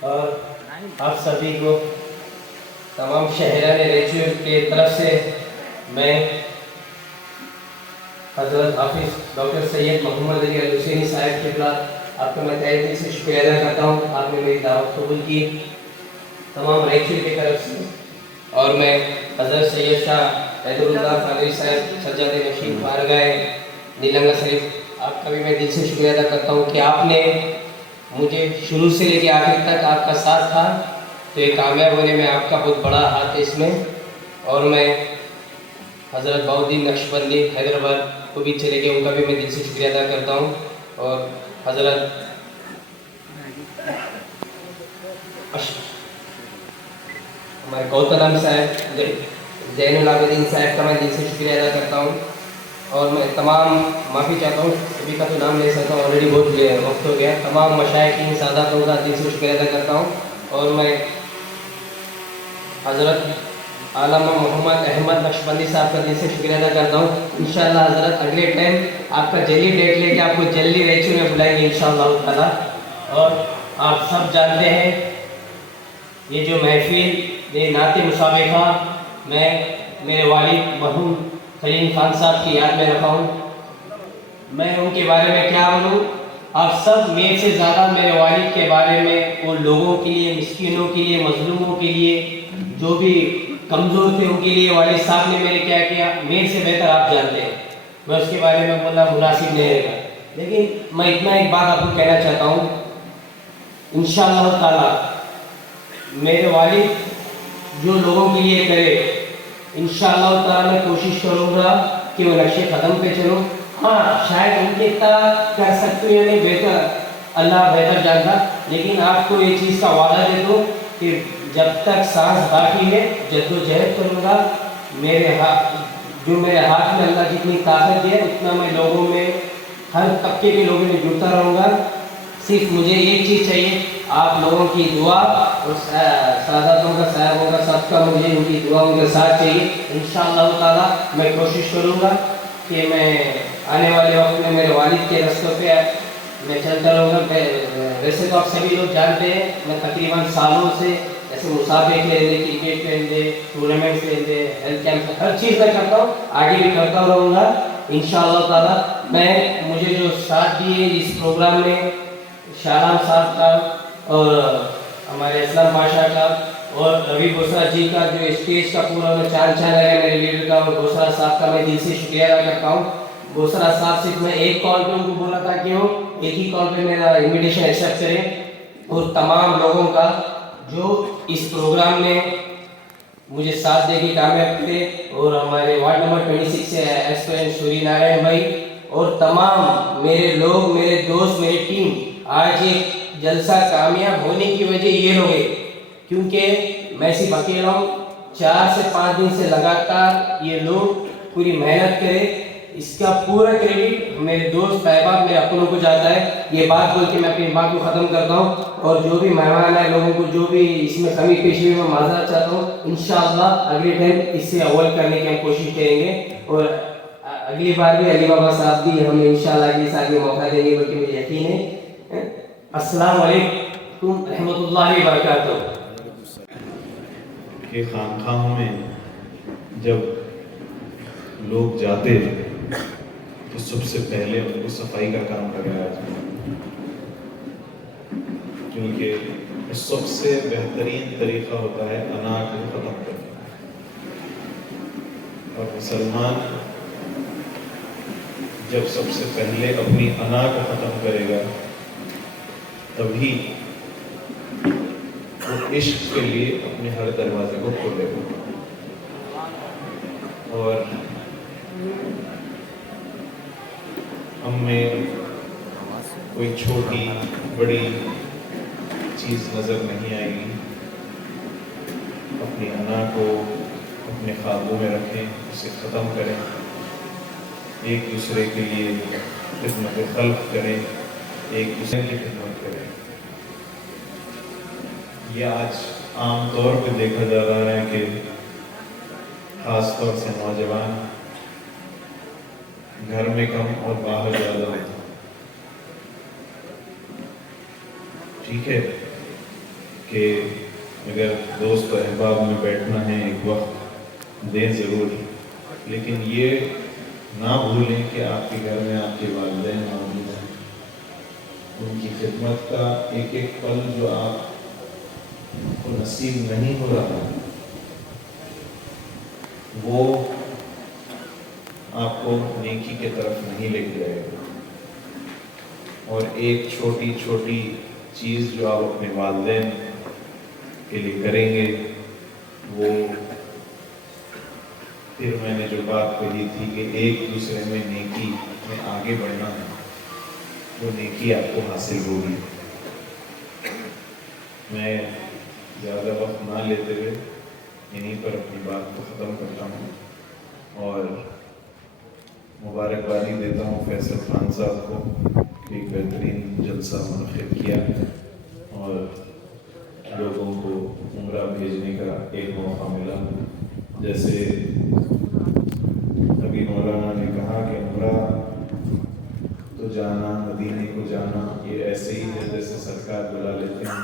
اور آپ سبھی کو تمام شہران ریچول کے طرف سے میں حضرت حافظ ڈاکٹر سید محمد علی الحسینی صاحب کے خلاف آپ کا میں تہہ دل سے شکریہ ادا کرتا ہوں. آپ نے میری دعوت قبول کی تمام ریچول کی طرف سے. اور میں حضرت سید شاہ حیدر اللہ قادری صاحب سجاد نشین بارگاہ نیلنگا شریف آپ کا بھی میں دل سے شکریہ ادا کرتا ہوں کہ آپ نے مجھے شروع سے لے کے آخر تک آپ کا ساتھ تھا. تو یہ کامیاب ہونے میں آپ کا بہت بڑا ہاتھ ہے اس میں. اور میں حضرت بہاؤالدین نقشبندی حیدرآباد کو بھی چلے گئے ان کا بھی میں دل سے شکریہ ادا کرتا ہوں. اور حضرت ہمارے کوتلم صاحب زین العابدین صاحب کا میں دل سے شکریہ ادا کرتا ہوں. اور میں تمام معافی چاہتا ہوں سبھی کا تو نام لے سکتا ہوں آلریڈی بہت وقت ہو گیا. تمام مشائقین ساداتوں کا دل سے شکریہ ادا کرتا ہوں. اور میں حضرت علامہ محمد احمد نقشبندی صاحب کا دل سے شکریہ ادا کرتا ہوں. انشاءاللہ حضرت اگلے ٹائم آپ کا جلدی ڈیٹ لے کے آپ کو جلدی ریچو میں بلائیں گے انشاءاللہ تعالیٰ. اور آپ سب جانتے ہیں یہ جو محفل یہ نعت مسابقہ میں میرے والد مرحوم سلیم خان صاحب کی یاد میں رکھا ہوں. میں ان کے بارے میں کیا بولوں. آپ سب میرے سے زیادہ میرے والد کے بارے میں وہ لوگوں کے لیے مسکینوں کے لیے مظلوموں کے لیے جو بھی کمزور تھے ان کے لیے والد صاحب نے میرے کیا کیا میرے سے بہتر آپ جانتے ہیں. میں اس کے بارے میں بولنا مناسب نہیں رہے گا. لیکن میں اتنا ایک بات آپ کو کہنا چاہتا ہوں انشاءاللہ تعالیٰ میرے والد جو لوگوں کے لیے کرے انشاءاللہ تعالیٰ میں کوشش کروں گا کہ وہ نقش قدم پہ چلوں. ہاں شاید ان کے اتنا کر سکتے ہیں نہیں بہتر اللہ بہتر جانتا. لیکن آپ کو یہ چیز کا وعدہ دے دو کہ جب تک سانس باقی ہے جدوجہد کروں گا. میرے ہاتھ جو میرے ہاتھ میں اللہ جتنی طاقت ہے اتنا میں لوگوں میں ہر طبقے کے لوگوں میں جڑتا رہوں گا. صرف مجھے ایک چیز چاہیے آپ لوگوں کی دعا اور ساداتوں کا صاحبوں کا سب کا مجھے ان کی دعا ان کے ساتھ چاہیے. انشاءاللہ تعالیٰ میں کوشش کروں گا کہ میں آنے والے وقت میں میرے والد کے رستوں پہ میں چلتا رہوں گا. ویسے تو آپ سبھی لوگ جانتے ہیں میں تقریباً سالوں سے ایسے مسابقے کھیل دے کرکٹ کھیل دے ٹورنامنٹ کھیل دے ہیلتھ کیمپ ہر چیز میں کرتا ہوں آگے بھی کرتا رہوں گا انشاءاللہ تعالیٰ. میں مجھے جو ساتھ دیے اس پروگرام میں شاہرام صاحب کا اور ہمارے اسلام پاشا کا اور روی بوسرا جی کا جو اسٹیج کا پورا میں چاند لگا میرے لیڈر کا اور بوسرا صاحب کا میں دل سے شکریہ ادا کرتا ہوں. بوسرا صاحب صرف میں ایک کال پہ ان کو بولا تھا کہ وہ ایک ہی کال پہ میرا انویٹیشن ایکسیپٹ کریں. اور تمام لوگوں کا جو اس پروگرام میں مجھے ساتھ دے کے کامیاب کرے اور ہمارے وارڈ نمبر 26 سے ایسپرینٹ سوری نارائن بھائی اور تمام میرے لوگ میرے دوست میری ٹیم. آج ایک جلسہ کامیاب ہونے کی وجہ یہ لوگ ہے کیونکہ میں صرف اکیلا ہوں. 4 سے 5 دن سے لگاتار یہ لوگ پوری محنت کرے. اس کا پورا کریڈٹ میرے دوست احباب میرے اپنوں کو جاتا ہے. یہ بات بول کے میں اپنی بات کو ختم کرتا ہوں. اور جو بھی مہمان آئے لوگوں کو جو بھی اس میں کمی پیشی ہوئی میں معذرت چاہتا ہوں. انشاءاللہ اگلے ٹائم اس سے اوائڈ کرنے کی ہم کوشش کریں گے. اور اگلی بار بھی علی بابا صاحب بھی ہمیں انشاءاللہ اگلی سال میں موقع دیں گے بلکہ مجھے یقین ہے. السلام علیکم رحمۃ اللہ وبرکاتہ. کہ خانقاہوں میں جب لوگ جاتے تو سب سے پہلے ان کو صفائی کا کام کروایا جاتا ہے کیونکہ سب سے بہترین طریقہ ہوتا ہے انا کو ختم کرنا. اور مسلمان جب سب سے پہلے اپنی انا کو ختم کرے گا تبھی وہ عشق کے لیے اپنے ہر دروازے کو کھولے گا. اور ہم میں کوئی چھوٹی بڑی چیز نظر نہیں آئے گی. اپنی انا کو اپنے قابو میں رکھیں اسے ختم کریں. ایک دوسرے کے لیے خدمت خلق کریں ایک دوسرے کی خدمت کریں. یہ آج عام طور پہ دیکھا جا رہا ہے کہ خاص طور سے نوجوان گھر میں کم اور باہر زیادہ ہوتے ہیں. ٹھیک ہے کہ اگر دوست و احباب میں بیٹھنا ہے ایک وقت دیں ضرور، لیکن یہ نہ بھولیں کہ آپ کے گھر میں آپ کے والدین موجود ہیں. ان کی خدمت کا ایک ایک پل جو آپ کو نصیب نہیں ہو رہا وہ آپ کو نیکی کے طرف نہیں لے کے جائے گا. اور ایک چھوٹی چھوٹی چیز جو آپ اپنے والدین کے لیے کریں گے وہ پھر میں نے جو بات کہی تھی کہ ایک دوسرے میں نیکی میں آگے بڑھنا ہے، وہ نیکی آپ کو حاصل ہوگی. میں زیادہ وقت نہ لیتے ہوئے یہیں پر اپنی بات کو ختم کرتا ہوں اور مبارکبادی دیتا ہوں فیصل خان صاحب کو، ایک بہترین جلسہ منعقد کیا اور لوگوں کو عمرہ بھیجنے کا ایک موقع ملا. جیسے ابھی مولانا نے کہا کہ عمرہ تو جانا، مدینے کو جانا یہ ایسے ہی ہے جیسے سرکار بلا لیتے ہیں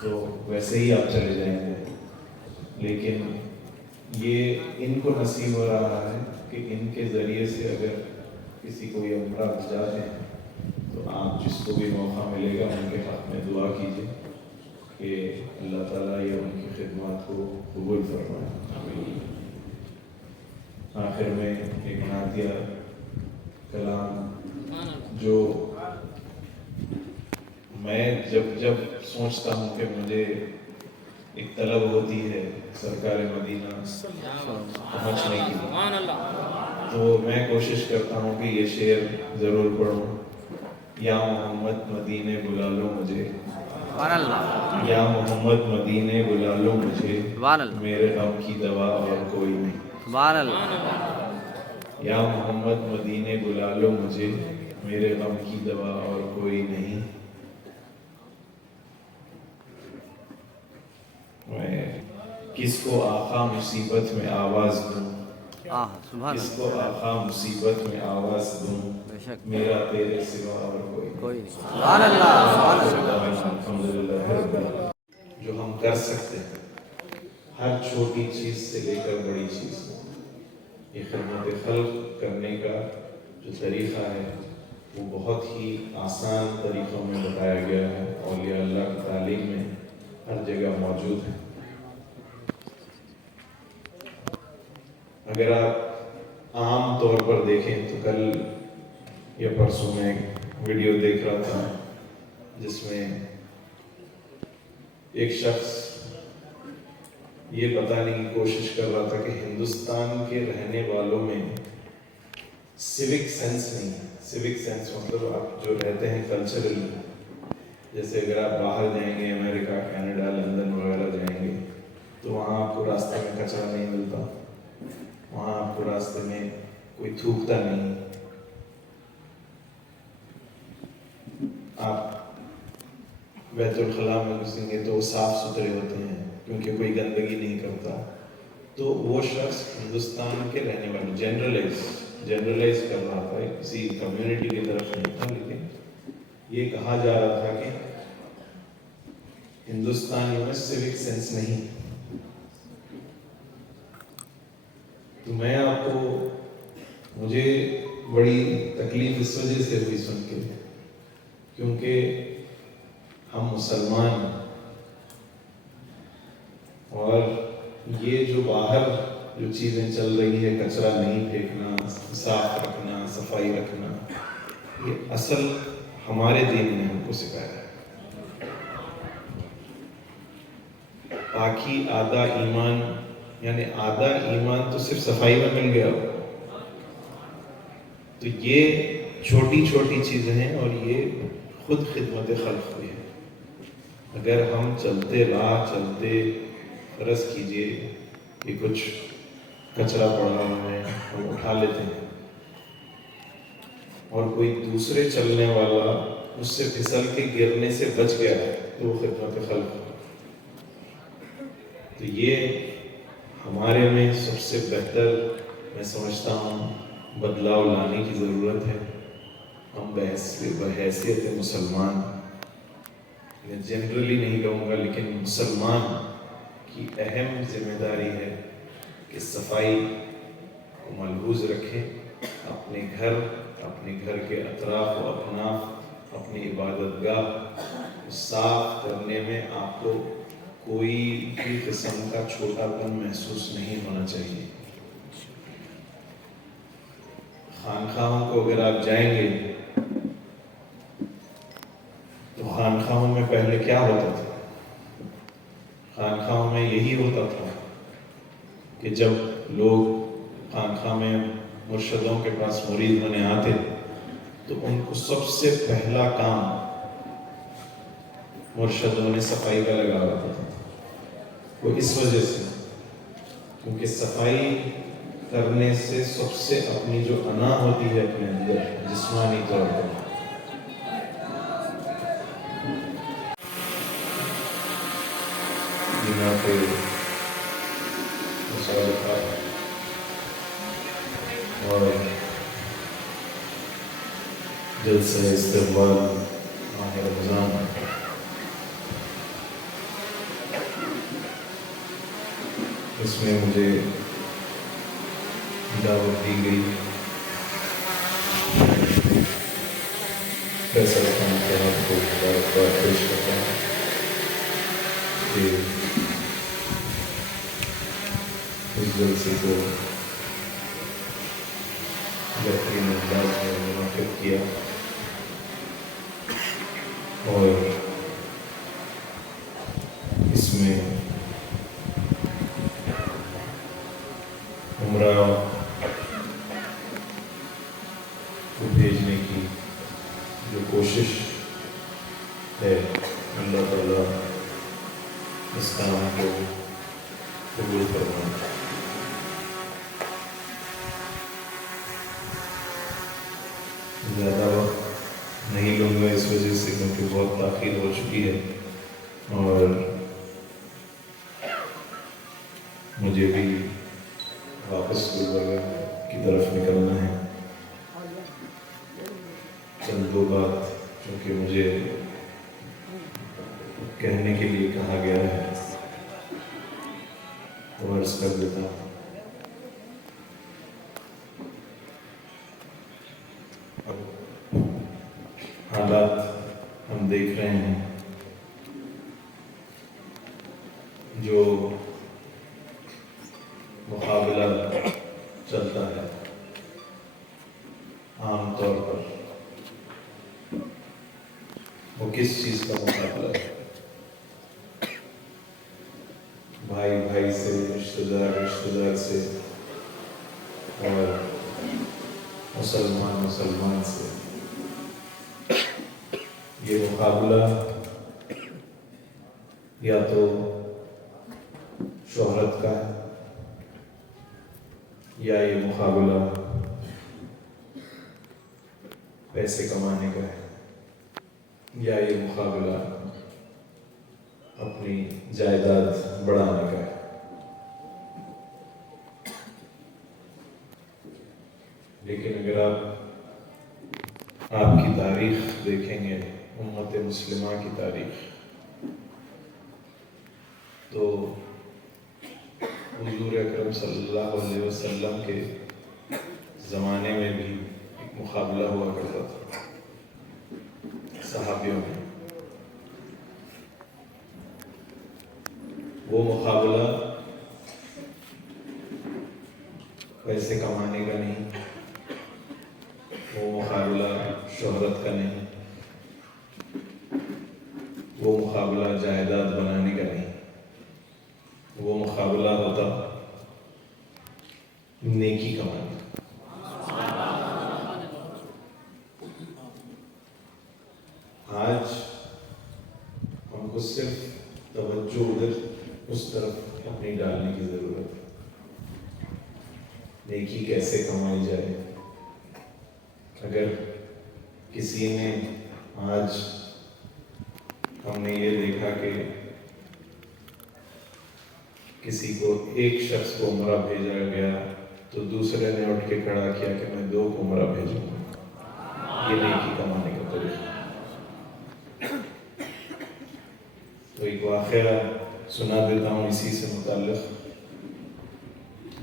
تو ویسے ہی آپ چلے جائیں گے، لیکن یہ ان کو نصیب ہو رہا ہے کہ ان کے ذریعے سے اگر کسی کو یہ عمرہ بھجا دیں تو آپ جس کو بھی موقع ملے گا ان کے حق میں دعا کیجیے کہ اللہ تعالیٰ یہ ان کی خدمات کو قبول فرمائے. آخر میں ایک نعتیہ کلام جو میں جب سوچتا ہوں کہ مجھے ایک طلب ہوتی ہے سرکار مدینہ پہنچنے کی تو میں کوشش کرتا ہوں کہ یہ شعر ضرور پڑھوں. یا محمد مدینے بلا لو مجھے، یا محمد مدینے بلا لو مجھے، میرے غم کی دوا اور کوئی نہیں. یا محمد مدینے بلا لو مجھے، میرے غم کی دوا اور کوئی نہیں. میں کس کو آقا مصیبت میں آواز دوں، کس کو آقا مصیبت میں آواز دوں، میرا تیرے سوا اور کوئی نہیں. جو ہم کر سکتے ہیں ہر چھوٹی چیز سے لے کر بڑی چیز، یہ خدمت خلق کرنے کا جو طریقہ ہے وہ بہت ہی آسان طریقوں میں بتایا گیا ہے. اولیاء اللہ کی تعلیم میں ہر جگہ موجود ہے. اگر آپ عام طور پر دیکھیں تو کل یا پرسوں میں ایک ویڈیو دیکھ رہا تھا جس میں ایک شخص یہ بتانے کی کوشش کر رہا تھا کہ ہندوستان کے رہنے والوں میں سیوک سینس نہیں ہے. سیوک سینس مطلب آپ جو رہتے ہیں کلچرلی، جیسے اگر آپ باہر جائیں گے امریکہ، کینیڈا، لندن وغیرہ جائیں گے تو وہاں آپ کو راستے میں کچرا نہیں ملتا، وہاں آپ کو راستے میں کوئی تھوکتا نہیں، آپ بیت الخلاء میں گھسیں گے تو صاف ستھرے ہوتے ہیں کیونکہ کوئی گندگی نہیں کرتا. تو وہ شخص ہندوستان کے رہنے والے جنرلائز کر رہا تھا، کسی کمیونٹی کی طرف نہیں تھا، لیکن یہ کہا جا رہا تھا کہ ہندوستانیوں میں سیوک سینس نہیں. تو میں آپ کو، مجھے بڑی تکلیف اس وجہ سے ہوئی سن کے کیونکہ ہم مسلمان ہیں اور یہ جو باہر جو چیزیں چل رہی ہے، کچرا نہیں پھینکنا، صاف رکھنا، صفائی رکھنا، یہ اصل ہمارے دین نے ہم کو سکھایا ہے. پاکی آدھا ایمان، یعنی آدھا ایمان تو صرف صفائی میں مل گیا. تو یہ چھوٹی چھوٹی چیزیں ہیں اور یہ خود خدمت خلق ہوئی ہے. اگر ہم چلتے راہ چلتے فرض کیجئے کہ کچھ کچرا پڑا ہوا ہے ہم اٹھا لیتے ہیں اور کوئی دوسرے چلنے والا اس سے پھسل کے گرنے سے بچ گیا ہے تو وہ خدمت خلق. تو یہ ہمارے میں سب سے بہتر میں سمجھتا ہوں بدلاؤ لانے کی ضرورت ہے. ہم بحیثیت مسلمان जनरली नहीं कहूँगा, लेकिन मुसलमान की अहम जिम्मेदारी है कि सफाई को मलहूज़ रखें। अपने घर के अतराफ व अपनाफ, अपनी इबादतगाह साफ करने में आपको कोई भी किस्म का छोटापन महसूस नहीं होना चाहिए। खानखाहों को अगर आप जाएंगे तो खानखाहों में पहले क्या होता था? खानखाहों में यही होता था कि जब लोग खानखा में मुर्शदों के पास मुरीद होने आते तो उनको सबसे पहला काम मुर्शदों ने सफाई का लगा होता था। वो इस वजह से, क्योंकि सफाई करने से सबसे अपनी जो अना होती है अपने अंदर जिस्मानी तौर पर, पे मुसाफा और जलसा इस्तक़बाल माह रमज़ान, इसमें मुझे दावत दी गई। फैसल खान साहब को मुबारकबाद पेश करता हूँ कि इस जलसे को बेहतरीन अंदाज में मुनाकिब किया और इसमें उम्रा को भेजने की जो कोशिश है, अल्लाह ताला इस काम को कबूल फरमाए। ज़्यादा वक्त नहीं लूँगा इस वजह से, क्योंकि बहुत ताख़ीर हो चुकी है और मुझे भी वापस गुलबर्गा की तरफ निकलना है। चंद दो बात जो कि मुझे कहने के लिए कहा गया है वो अर्ज़ कर देता हूँ। हालात हम देख रहे हैं जो मुकाबला चलता है आम तौर पर, वो किस चीज़ का मुकाबला है? भाई भाई से, रिश्तेदार रिश्तेदार से और मुसलमान मुसलमान से। ये मुकाबला या तो शोहरत का है, या ये मुकाबला पैसे कमाने का है, या ये मुकाबला अपनी जायदाद बढ़ाने का है। लेकिन अगर आपकी तारीख देखेंगे, उम्मत मुस्लिमा की तारीख, तो हुजूर अकरम सल्लल्लाहु अलैहि वसल्लम के ज़माने में भी एक मुकाबला हुआ करता था सहाबियों में। वो मुकाबला पैसे कमाने का नहीं, वो मुकाबला शोहरत का नहीं, वो मुकाबला जायदाद बनाने का नहीं, वो मुकाबला होता नेकी कमाने का। आज हमको सिर्फ तवज्जो उधर उस तरफ अपनी डालने की ज़रूरत है। नेकी कैसे कमाई जाए? अगर किसी ने, आज हमने ये देखा कि किसी को, एक शख्स को उम्रा भेजा गया तो दूसरे ने उठ के खड़ा किया कि मैं 2 को उम्रा भेजूंगा। ये नेकी कमाने का तरीका। تو ایک واقعہ سنا دیتا ہوں اسی سے متعلق.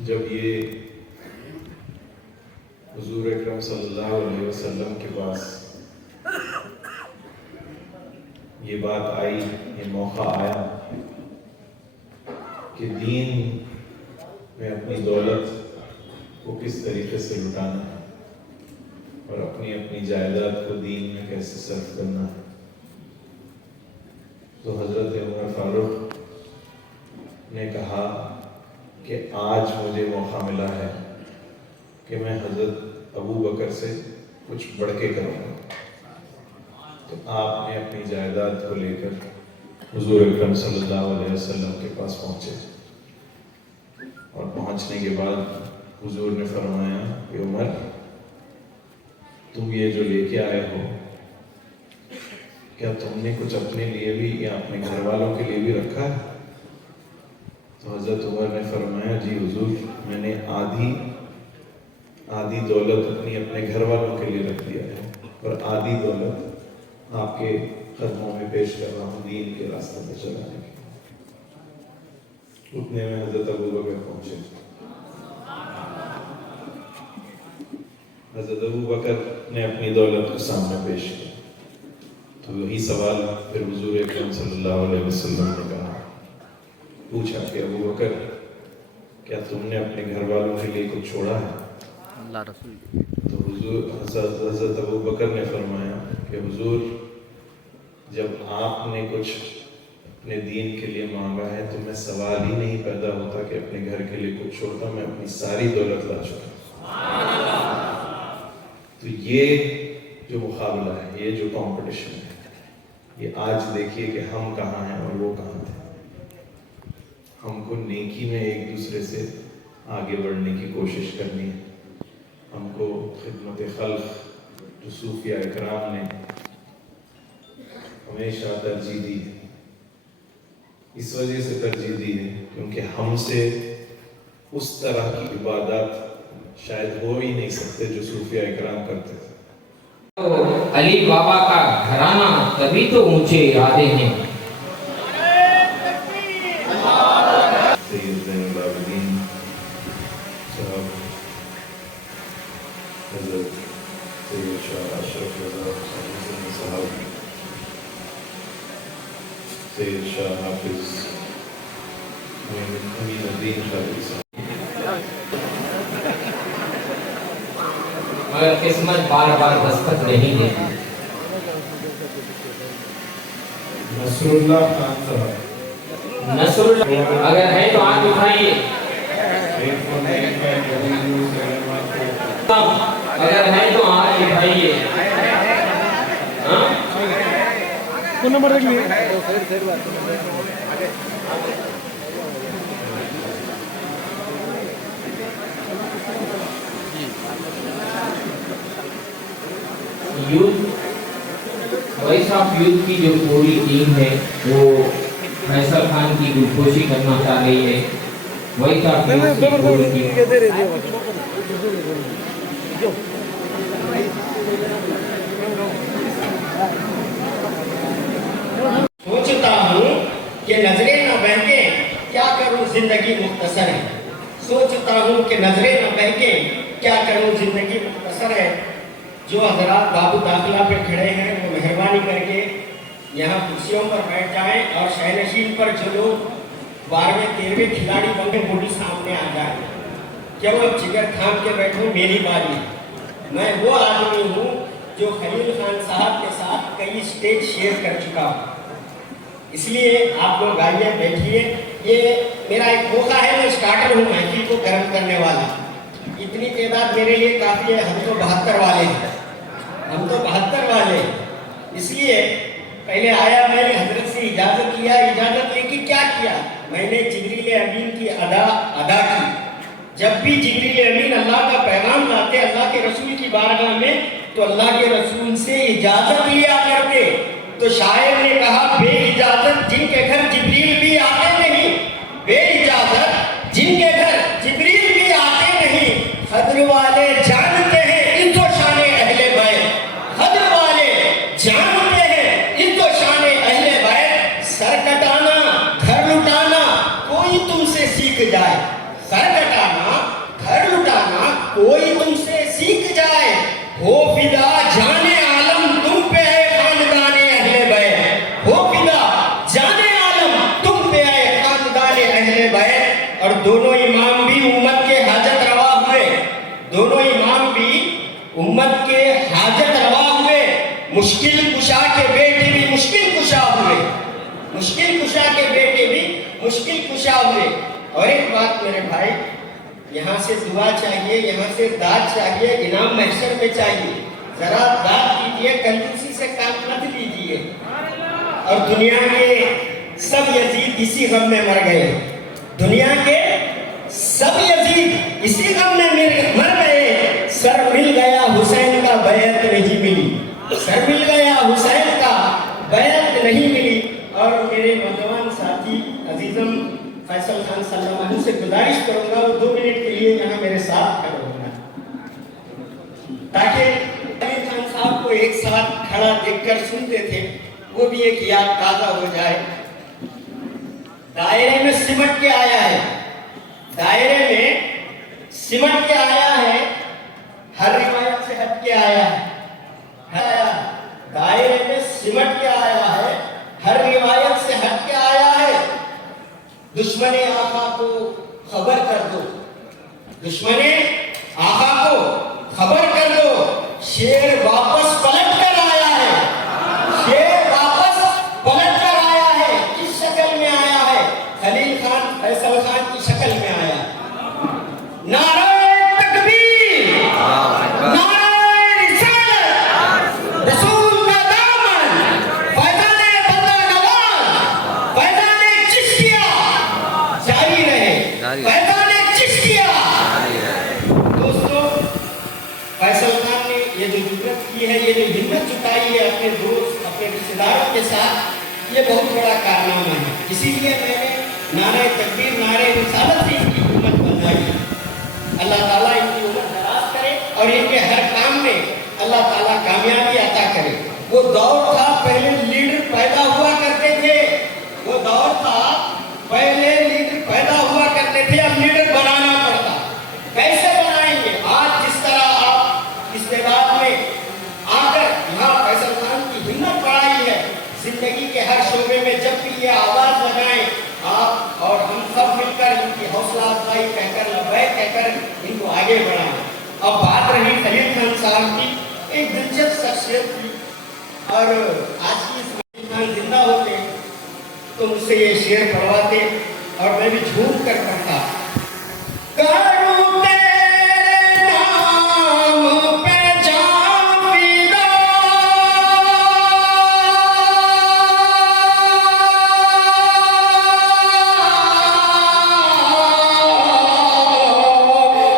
جب یہ حضور اکرم صلی اللہ علیہ وسلم کے پاس یہ بات آئی، یہ موقع آیا کہ دین میں اپنی دولت کو کس طریقے سے لٹانا ہے اور اپنی جائیداد کو دین میں کیسے صرف کرنا ہے، تو حضرت عمر فاروق نے کہا کہ آج مجھے موقع ملا ہے کہ میں حضرت ابو بکر سے کچھ بڑھ کے کروں گا. تو آپ نے اپنی جائیداد کو لے کر حضور اکرم صلی اللہ علیہ وسلم کے پاس پہنچے، اور پہنچنے کے بعد حضور نے فرمایا کہ عمر، تم یہ جو لے کے آئے ہو، کیا تم نے کچھ اپنے لیے بھی یا اپنے گھر والوں کے لیے بھی رکھا ہے؟ تو حضرت عمر نے فرمایا، جی حضور، میں نے آدھی دولت اپنے گھر والوں کے لیے رکھ دیا ہے، اور آدھی دولت آپ کے قدموں میں پیش کر رہا ہوں دین کے راستے پہ چلانے کے. اتنے میں حضرت ابو بکر پہنچے. حضرت ابو بکر نے اپنی دولت کو سامنے پیش کیا. تو وہی سوال پھر حضور اکرم صلی اللہ علیہ وسلم نے کہا، پوچھا کہ ابو بکر، کیا تم نے اپنے گھر والوں کے لیے کچھ چھوڑا ہے؟ اللہ رسول. تو حضرت ابو بکر نے فرمایا کہ حضور، جب آپ نے کچھ اپنے دین کے لیے مانگا ہے تو میں سوال ہی نہیں پیدا ہوتا کہ اپنے گھر کے لیے کچھ چھوڑتا، میں اپنی ساری دولت لا چکا. تو یہ جو مقابلہ ہے، یہ جو کمپٹیشن ہے، یہ آج دیکھیے کہ ہم کہاں ہیں اور وہ کہاں تھے. ہم کو نیکی میں ایک دوسرے سے آگے بڑھنے کی کوشش کرنی ہے. ہم کو خدمت خلق جو صوفیاء اکرام نے ہمیشہ ترجیح دی ہے، اس وجہ سے ترجیح دی ہے کیونکہ ہم سے اس طرح کی عبادات شاید ہو ہی نہیں سکتے جو صوفیاء اکرام کرتے تھے. علی بابا کا گھرانہ تبھی تو اونچے ارادے ہیں. سید زین العابدین صاحب، حضرت سید شاہ اشرف رضا صاحب، سید شاہ حافظ امین الدین قادری صاحب. مگر قسمت بار بار دستخط نہیں دیتی. نصر اللہ خان صاحب، نصر اللہ اگر ہے تو ہاتھ اٹھائیے. اگر ہے تو ہاتھ اٹھائیے. نمبر رکھ لیے. وائس آف یوتھ کی جو پوری ٹیم ہے وہ فیصل خان کی گلفوشی کرنا چاہ رہی ہے. وائس آف یوتھ کی پوری ٹیم سوچتا ہوں کہ نظریں نہ بہکیں، کیا کروں زندگی مختصر ہے. سوچتا ہوں کہ نظریں نہ بہکیں، کیا کروں زندگی مختصر ہے. جو حضرات بابو داخلہ پہ کھڑے ہیں وہ مہربانی کر کے یہاں کرسیوں پر بیٹھ جائیں، اور شہنشین پر جو لوگ 12ویں 13ویں کھلاڑی بن کے بولی سامنے آ جائیں. کیا وہ جگر تھام کے بیٹھوں، میری باری. میں وہ آدمی ہوں جو خلیل خان صاحب کے ساتھ کئی سٹیج شیئر کر چکا ہوں. اس لیے آپ لوگ آئیے، بیٹھیے. یہ میرا ایک موقع ہے، میں اسٹارٹر ہوں محفل کو گرم کرنے والا. اتنی تعداد میرے لیے کافی ہے. ہم تو 72 والے ہیں، ہم تو 72 والے ہیں. اس لیے پہلے آیا، میں نے حضرت سے اجازت لیا. اجازت لے کے کیا کیا؟ میں نے جبریل امین کی ادا کی. جب بھی جبریل امین اللہ کا پیغام لاتے اللہ کے رسول کی بارگاہ میں، تو اللہ کے رسول سے اجازت لیا کرتے. تو شاعر نے کہا، بے اجازت جن کے گھر جبریل بھی آتے نہیں، بے اجازت جن کے گھر جبریل بھی آتے نہیں. خضر والے جانتے ہیں عزت و شان اہل بیت، خضر والے جانتے ہیں عزت و شان اہل بیت. سر کٹا जाए, सर कटाना घर लुटाना कोई तुमसे सीख जाए, हो फिदा जाने आलम तुम पे है खानदाने अहले बैत, हो फिदा जाने आलम तुम पे है खानदाने अहले बैत। और दोनों इमाम भी उम्मत के हाजत रवा हुए, दोनों इमाम भी उम्मत के हाजत रवा हुए, मुश्किल कुशा के बेटे भी मुश्किल कुशा हुए, मुश्किल कुशा के बेटे भी मुश्किल कुशा हुए। और एक बात मेरे भाई, यहाँ से दुआ चाहिए, यहाँ से दाद चाहिए, इनाम महशर में चाहिए। जरा दाद कीजिए, कंजूसी से काम मत लीजिए। और दुनिया के सब यजीद इसी गम में मर गए, दुनिया के सब यजीद इसी गम में मर गए। सर मिल गया हुसैन का बैत नहीं मिली, सर मिल गया हुसैन का बैत नहीं मिली। और मेरे नौजवान साथी अजीजम फैसल खान सल्लल्लाहु से गुजारिश करूंगा वो 2 मिनट के लिए यहाँ मेरे साथ खड़े होना, ताकि अली खान साहब को एक साथ खड़ा देखकर सुनते थे, वो भी एक याद ताजा हो जाए। दायरे में सिमट के आया है, दायरे में सिमट के आया है, हर रिवायत से हट के आया है, दायरे में सिमट के आया है, हर रिवायत से हट के आया है। दुश्मने आका को खबर कर दो, दुश्मने आका को खबर कर दो, शेर वापस पलट कर आया है, शेर वापस पलट कर आया है। किस शक्ल में आया है? खलील खान फैसल खान की शक्ल में आया है। नारे तकबीर, नारे रिसालत, रसूल का दामन, फैज़ाने बंदा नवाज, फैज़ाने चिश्तिया जारी रहे, फैज़ाने चिश्तिया। दोस्तों, फैसल खान ने ये जो जुर्रत की है, ये जो हिम्मत जुटाई है अपने दोस्त, अपने रिश्तेदारों के साथ, ये बहुत बड़ा कारनामा है। इसीलिए मैंने नारे तकबीर, नारे रिसालत से इनकी हिम्मत बंधाई है। अल्लाह ताला इनकी उम्र दराज करे और इनके हर काम में अल्लाह ताला कामयाबी अता करे। वो दौर था पहले लीडर पैदा हुआ करते थे, वो दौर था पहले लीडर पैदा हुआ करते थे, अब लीडर बनाना पड़ता। कैसे बनाएंगे? आज जिस तरह आप इस्तेमाल में आकर यहाँ फैसल खान की हिम्मत बढ़ाई है, जिंदगी के हर शोबे में जब भी ये आवाज लगाएं, आप और हम सब मिलकर इनकी हौसला अफजाई कहकर, लब्बैक कहकर इनको आगे बढ़ाएं। अब बात रही खलील खान साहब की, एक दिलचस्प शख्सियत थी, और आज की इस खान जिंदा होते तो मुझसे ये शेर पढ़वाते और मैं भी झूम कर पढ़ता। करूं तेरे नाम पे जान फिदा,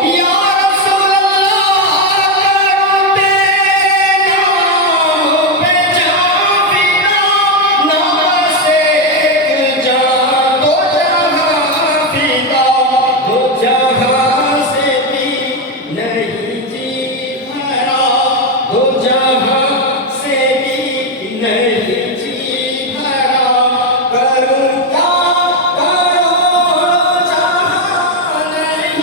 या रसूल अल्लाह, करूं तेरे नाम पे जान फिदा, नाम से एक जान दो जहां फिदा, दो जहां से भी नहीं जी भरा, दो जहां से भी नहीं जी भरा। करूं क्या करूं जहां नहीं,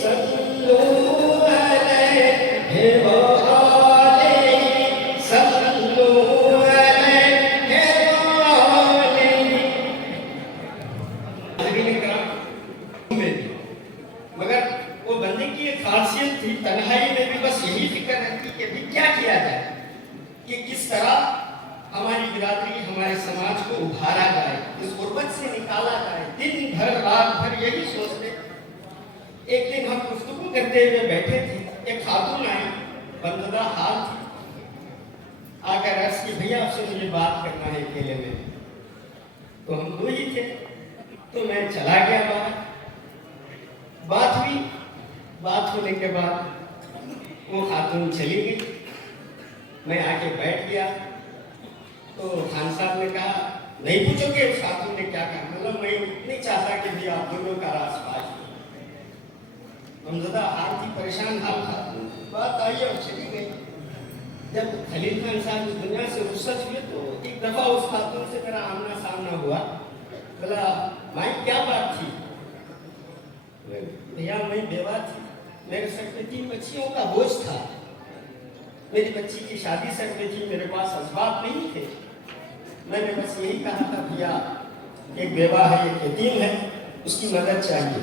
सल्लू अलैहि व आलिहि, सल्लू अलैहि व आलिहि। मगर वो बंदे की एक खासियत थी, तन्हाई में भी बस यही फिक्र रहती कि अभी क्या किया जाए, कि किस तरह हमारी बिरादरी, हमारे समाज को उभारा जाए, इस गुर्बत से निकाला जाए। दिन भर रात भर यही सोचते। एक दिन हम गुफ्तगू करते हुए बैठे थे, एक खातून आई, बंददा हाल थी, आकर अर्ज की, भैया आपसे मुझे बात करना है अकेले में। तो हम 2 ही थे, तो मैं चला गया बाहर, बात हुई, बात होने के बाद वो खातून चली गई, मैं आके बैठ गया। तो खान साहब ने कहा, नहीं पूछोगे उस खातून ने क्या कहा? मतलब मैं नहीं चाहता कि भी आप दोनों का राज हमज़दा हाल थी, परेशान हाल खातून। बात आई और चली गई। जब खलील खान साहब इस दुनिया से रुखसत हुए तो एक दफा उस खातून से मेरा आमना सामना हुआ। बोला माई क्या बात थी? भैया मैं बेवा थी, मेरे सर पे 3 बच्चियों का बोझ था, मेरी बच्ची की शादी सर पे थी, मेरे पास असबाब नहीं थे। मैंने बस यही कहा था भैया एक बेवा है, एक यतीम है, उसकी मदद चाहिए।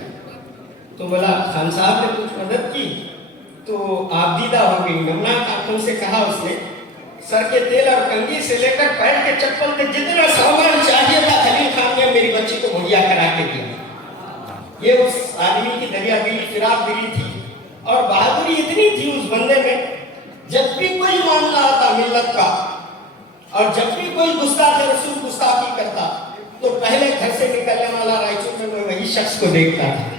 तो बोला खान साहब ने कुछ मदद की तो आप दीदा हो गई। नमनाक आंखों से कहा उसने, सर के तेल और कंघी से लेकर पैर के चप्पल तक जितना सामान चाहिए था खलील खान ने मेरी बच्ची को मुहैया करा के दिया। ये उस आदमी की दरियादिली फिराकदिली थी और बहादुरी इतनी थी उस बंदे में, जब भी कोई मामला आता मिल्लत का और जब भी कोई गुस्ताख रसूल गुस्ताखी करता तो पहले घर से निकलने वाला रायचूर में मैं वही शख्स को देखता था।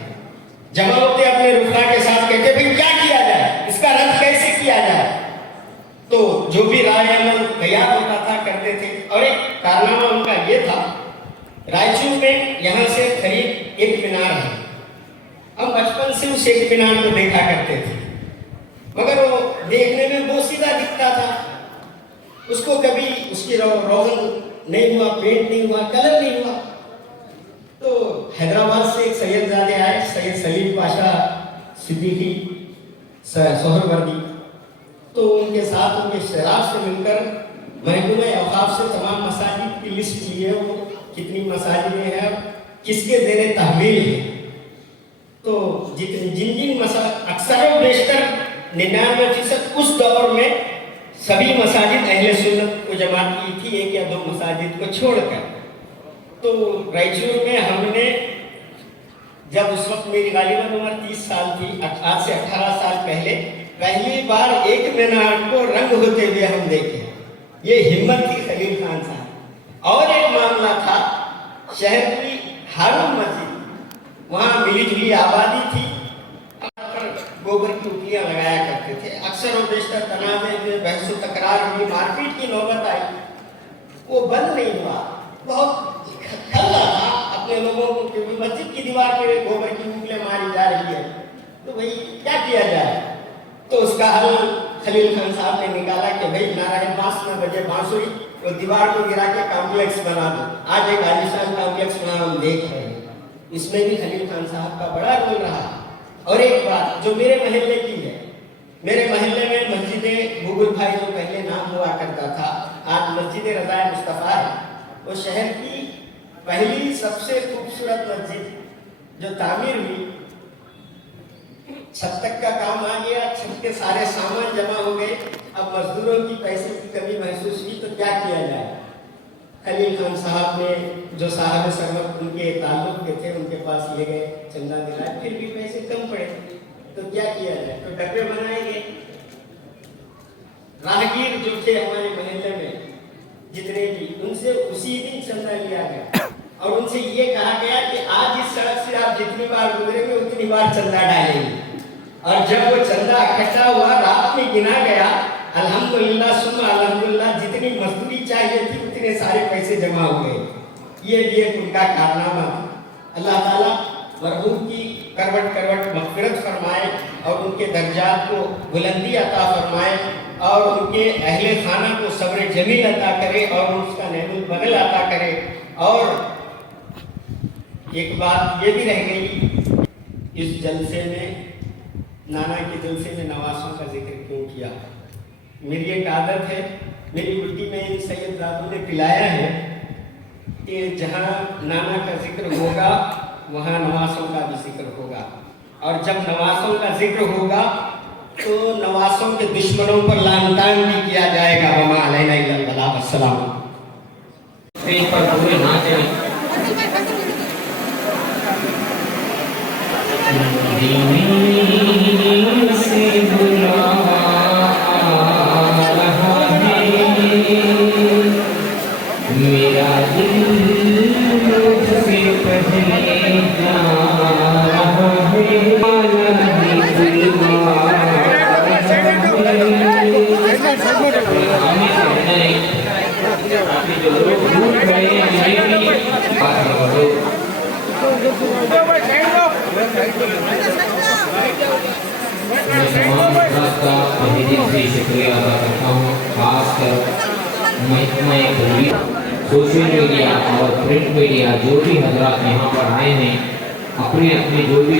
जमा होते अपने रुखना के साथ कहते भाई क्या किया जाए, इसका रद्द कैसे किया जाए। तो जो भी राय अमल तैयार होता था करते थे। और एक कारनामा उनका ये था, रायचूर में यहाँ से करीब एक मीनार है, हम बचपन से उस एक मीनार को देखा करते थे, मगर वो देखने में बोसीदा दिखता था, उसको कभी उसकी रोगन नहीं हुआ, पेंट नहीं हुआ, कलर नहीं हुआ। तो हैदराबाद से एक सैयदजादे आए, सैयद सलीम पाशा सिद्दीकी सोहरवर्दी, तो उनके साथ उनके शराब से मिलकर महकूमा औकाफ से तमाम मसाजिद की लिस्ट ली है, वो कितनी मसाजिदें हैं, किसके ज़ेरे तहवील है। तो जितनी जिन अक्सर बेशतर 99% उस दौर में सभी मसाजिद अहले सुन्नत को जमात की थी, 1 या 2 मसाजिद को छोड़कर। तो रायचूर में हमने, जब उस वक्त मेरी गालिबन उम्र 30 साल थी, आज से 18 साल पहले पहली बार एक मीनार को रंग होते हुए हम देखे। ये हिम्मत थी खलील खान साहब। और एक मामला था शहर की हारून मस्जिद, वहाँ मिली जुली आबादी थी, गोबर की उपलियां लगाया करते थे। अक्सर और बेशतर तनाज़े में बहस तकरार हुई, मारपीट की नौबत आई, वो बंद नहीं हुआ। बहुत खल्ला था अपने लोगों को कि मस्जिद की दीवार पे गोबर की उपलियां मारी जा रही है, तो भाई क्या किया जाए। तो उसका हल खलील खान साहब ने निकाला कि भाई नारायण बांस में बजे बांसुरी, वो दीवार को गिरा के कॉम्प्लेक्स बना दो। आज एक आलिशान कॉम्प्लेक्स बना हम देख रहे हैं, इसमें भी खलील खान साहब का बड़ा रोल रहा। और एक बात जो मेरे महल्ले की है, मेरे महल्ले में मस्जिद बुगुल भाई जो पहले नाम हुआ करता था, आज मस्जिद रज़ा मुस्तफ़ा है। वो शहर की पहली सबसे खूबसूरत मस्जिद जो तामीर हुई, छत तक का काम आ गया, छत के सारे सामान जमा हो गए। अब मजदूरों की पैसे की कमी महसूस हुई तो क्या किया जाए। खलील खान साहब ने जो साहब सरमत उनके ताल्लुक के थे उनके पास ले गए, चंदा दिलाए, फिर भी पैसे कम पड़े तो क्या किया जाए। तो डब्बे बनाए गए। राहगीर जो थे हमारे महल्ले में जितने भी, उनसे उसी दिन चंदा लिया गया और उनसे ये कहा गया कि आज इस सड़क से आप जितनी बार गुजरेंगे उतनी बार चंदा डालेंगे। और जब वो चंदा इकट्ठा हुआ, रात में गिना गया, अल्हम्दुलिल्लाह सुम्मा अल्हम्दुलिल्लाह, जितनी मजदूरी चाहिए थी उतने सारे पैसे जमा हो गए। ये भी एक उनका कारनामा। अल्लाह ताला मरहूम की करवट करवट मग़फ़िरत फरमाए और उनके दर्जात को बुलंदी अता फरमाए और उनके अहले खाना को सब्र जमील अता करे और उसका नेमुल बदल अता करे। और एक बात ये भी रह गई, इस जलसे में, नाना के जलसे में नवासों का जिक्र क्यों किया। मेरी एक आदत है, मेरी बुड्ढी में इन सैयदजादों ने पिलाया है कि जहाँ नाना का जिक्र होगा वहाँ नवासों का भी जिक्र होगा, और जब नवासों का जिक्र होगा तो नवासों के दुश्मनों पर लानतान भी किया जाएगा। वमा अलैना इल्लल बलाग। अस्सलाम। स्टेज पर पूरे नाचे से बुला रहा है मेरा दिल, मुझसे पहले जा रहा है। जो लोग भूल गए मैं तमाम का शुक्रिया अदा करता हूँ। खास कर महकमा पूरी सोशल मीडिया और प्रिंट मीडिया जो भी हजरात यहाँ पर आए हैं अपने अपने जो भी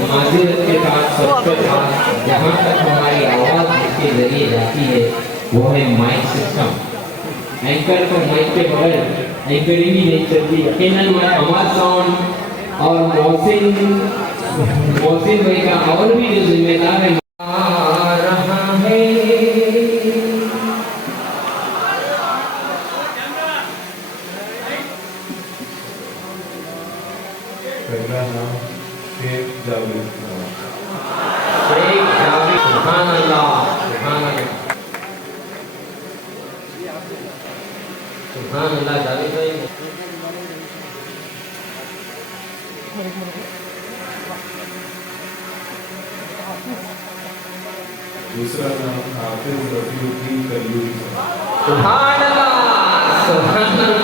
माजिद के साथ सबसे खास जहाँ तक हमारी आवाज़ इसके जरिए जाती है वो है माइक सिस्टम। एंकर को माइक के बगैर एंकरिंग ही नहीं चलती। यकीनन मैं अमर साउंड और मोहसिन भाई का और भी जो जिम्मेदार है आ रहा है। पहला नाम शेख जावेद खान। शेख जावेद, सुभान अल्लाह, सुभान अल्लाह, सुभान अल्लाह। जावेद भाई दूसरा नाम हाफिज रफीउद्दीन कल्लूरी साहब। सुभान अल्लाह, सुभान अल्लाह,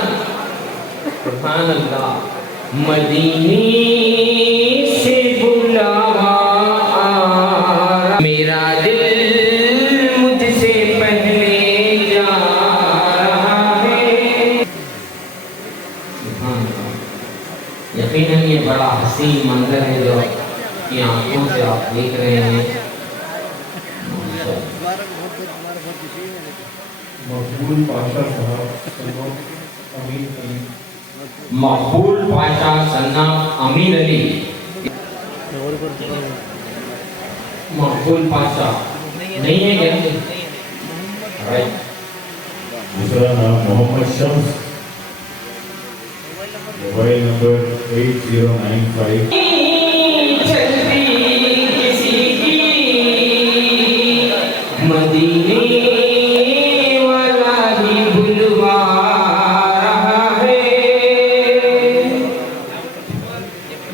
सुभान अल्लाह। मदीने से बुलावा आ रहा, मेरा दिल मुझसे पहले जा रहा है। सुभान अल्लाह। यकीनन ये बड़ा हसीन मंजर है जो की आंखों से आप देख रहे हैं। मकबूल पाशा साहब सन्नो अमीन अली। मकबूल पाशा सन्ना अमीर अली। मकबूल पाशा नहीं है क्या? राइट। दूसरा नाम मोहम्मद शम्स, मोबाइल नंबर 8095। चलती किसी की मदीने वाला ही बुलवा रहा है।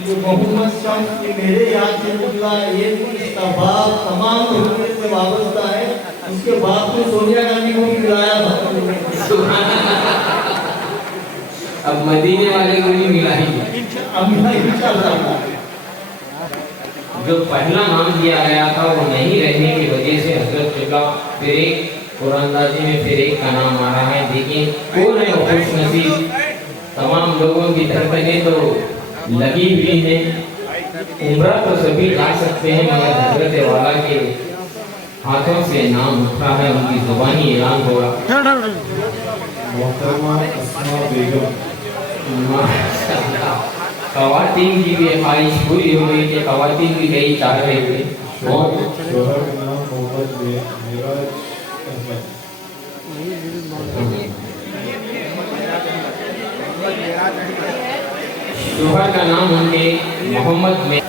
जो मोहम्मद शम्स की मेरे याद से निकला ये इसका बाप तमाम हुकूमत से वाबस्ता है। उसके बाप ने सोनिया गांधी को भी मिलाया था। अब मदीने वाले को भी मिला ही। जो पहला नाम दिया गया था वो नहीं रहने की वजह से हजरत किबला फिर एक कुरानदाजी में फिर एक का नाम आ रहा है। देखिए कौन है वो खुश नसीब। तमाम लोगों की धड़कनें तो लगी हुई हैं। उम्र तो सभी ला सकते हैं मगर हजरत वाला के हाथों से नाम उठा है, उनकी जुबानी ऐलान होगा। मोहतरमा अस्मा बेगम। खवातीन की भी ख्वाहिश पूरी हो गई कि खवातीन भी यही चाह रहे थे। और शोहर का नाम मोहम्मद मिराज अहमद। शोहर का नाम उनके मोहम्मद में।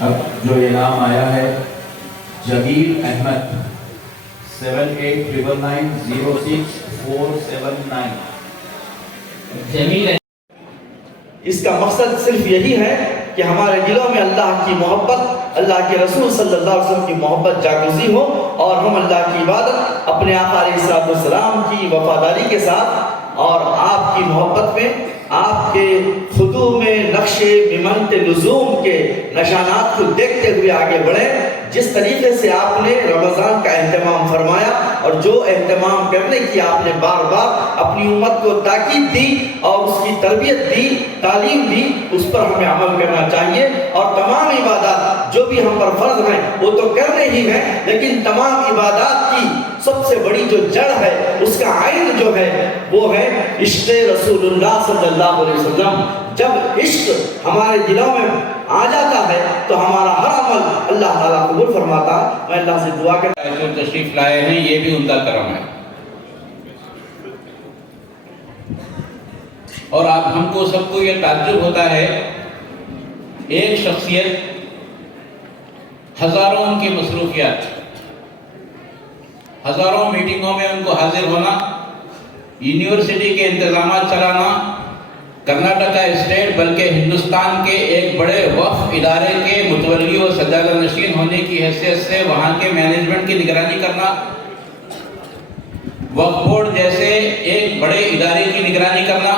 अब जो इनाम आया है जमील अहमद 7899906479। जमील इसका मकसद सिर्फ यही है कि हमारे दिलों में अल्लाह की मोहब्बत, अल्लाह के रसूल सल्लल्लाहु अलैहि वसल्लम की मोहब्बत जागृति हो और हम अल्लाह की इबादत अपने आका अलैहिस्सलाम की वफादारी के साथ और आपकी मोहब्बत में, आपके खुदू में नक्शे बिमंत लुज़ूम के निशानात को देखते हुए आगे बढ़े। जिस तरीके से आपने रमज़ान का एहतमाम फरमाया और जो एहतमाम करने की आपने बार बार अपनी उम्मत को ताकीद दी और उसकी तरबियत दी, तालीम दी, उस पर हमें अमल करना चाहिए। और तमाम इबादत जो भी हम पर फर्ज हैं वो तो करने ही हैं, लेकिन तमाम इबादत की सबसे बड़ी जो जड़ है, उसका आइन जो है वो है इश्क़ रसूलुल्लाह सल्लल्लाहु अलैहि वसल्लम। जब इश्क हमारे दिलों में आ जाता है तो हमारा हर अमल अल्लाह ताला कबूल फरमाता। मैं अल्लाह से दुआ करता हूं। जो तशरीफ लाए हैं ये भी उनका करम है। और आप हमको सबको ये ताज्जुब होता है, एक शख्सियत हजारों उनकी मसरूफियात, हजारों मीटिंगों में उनको हाजिर होना, यूनिवर्सिटी के इंतजामात चलाना, कर्नाटक स्टेट बल्कि हिंदुस्तान के एक बड़े वक्फ इदारे के मुतवल्ली व सज्जादा नशीन होने की हैसियत से वहाँ के मैनेजमेंट की निगरानी करना, वक्फ बोर्ड जैसे एक बड़े इदारे की निगरानी करना,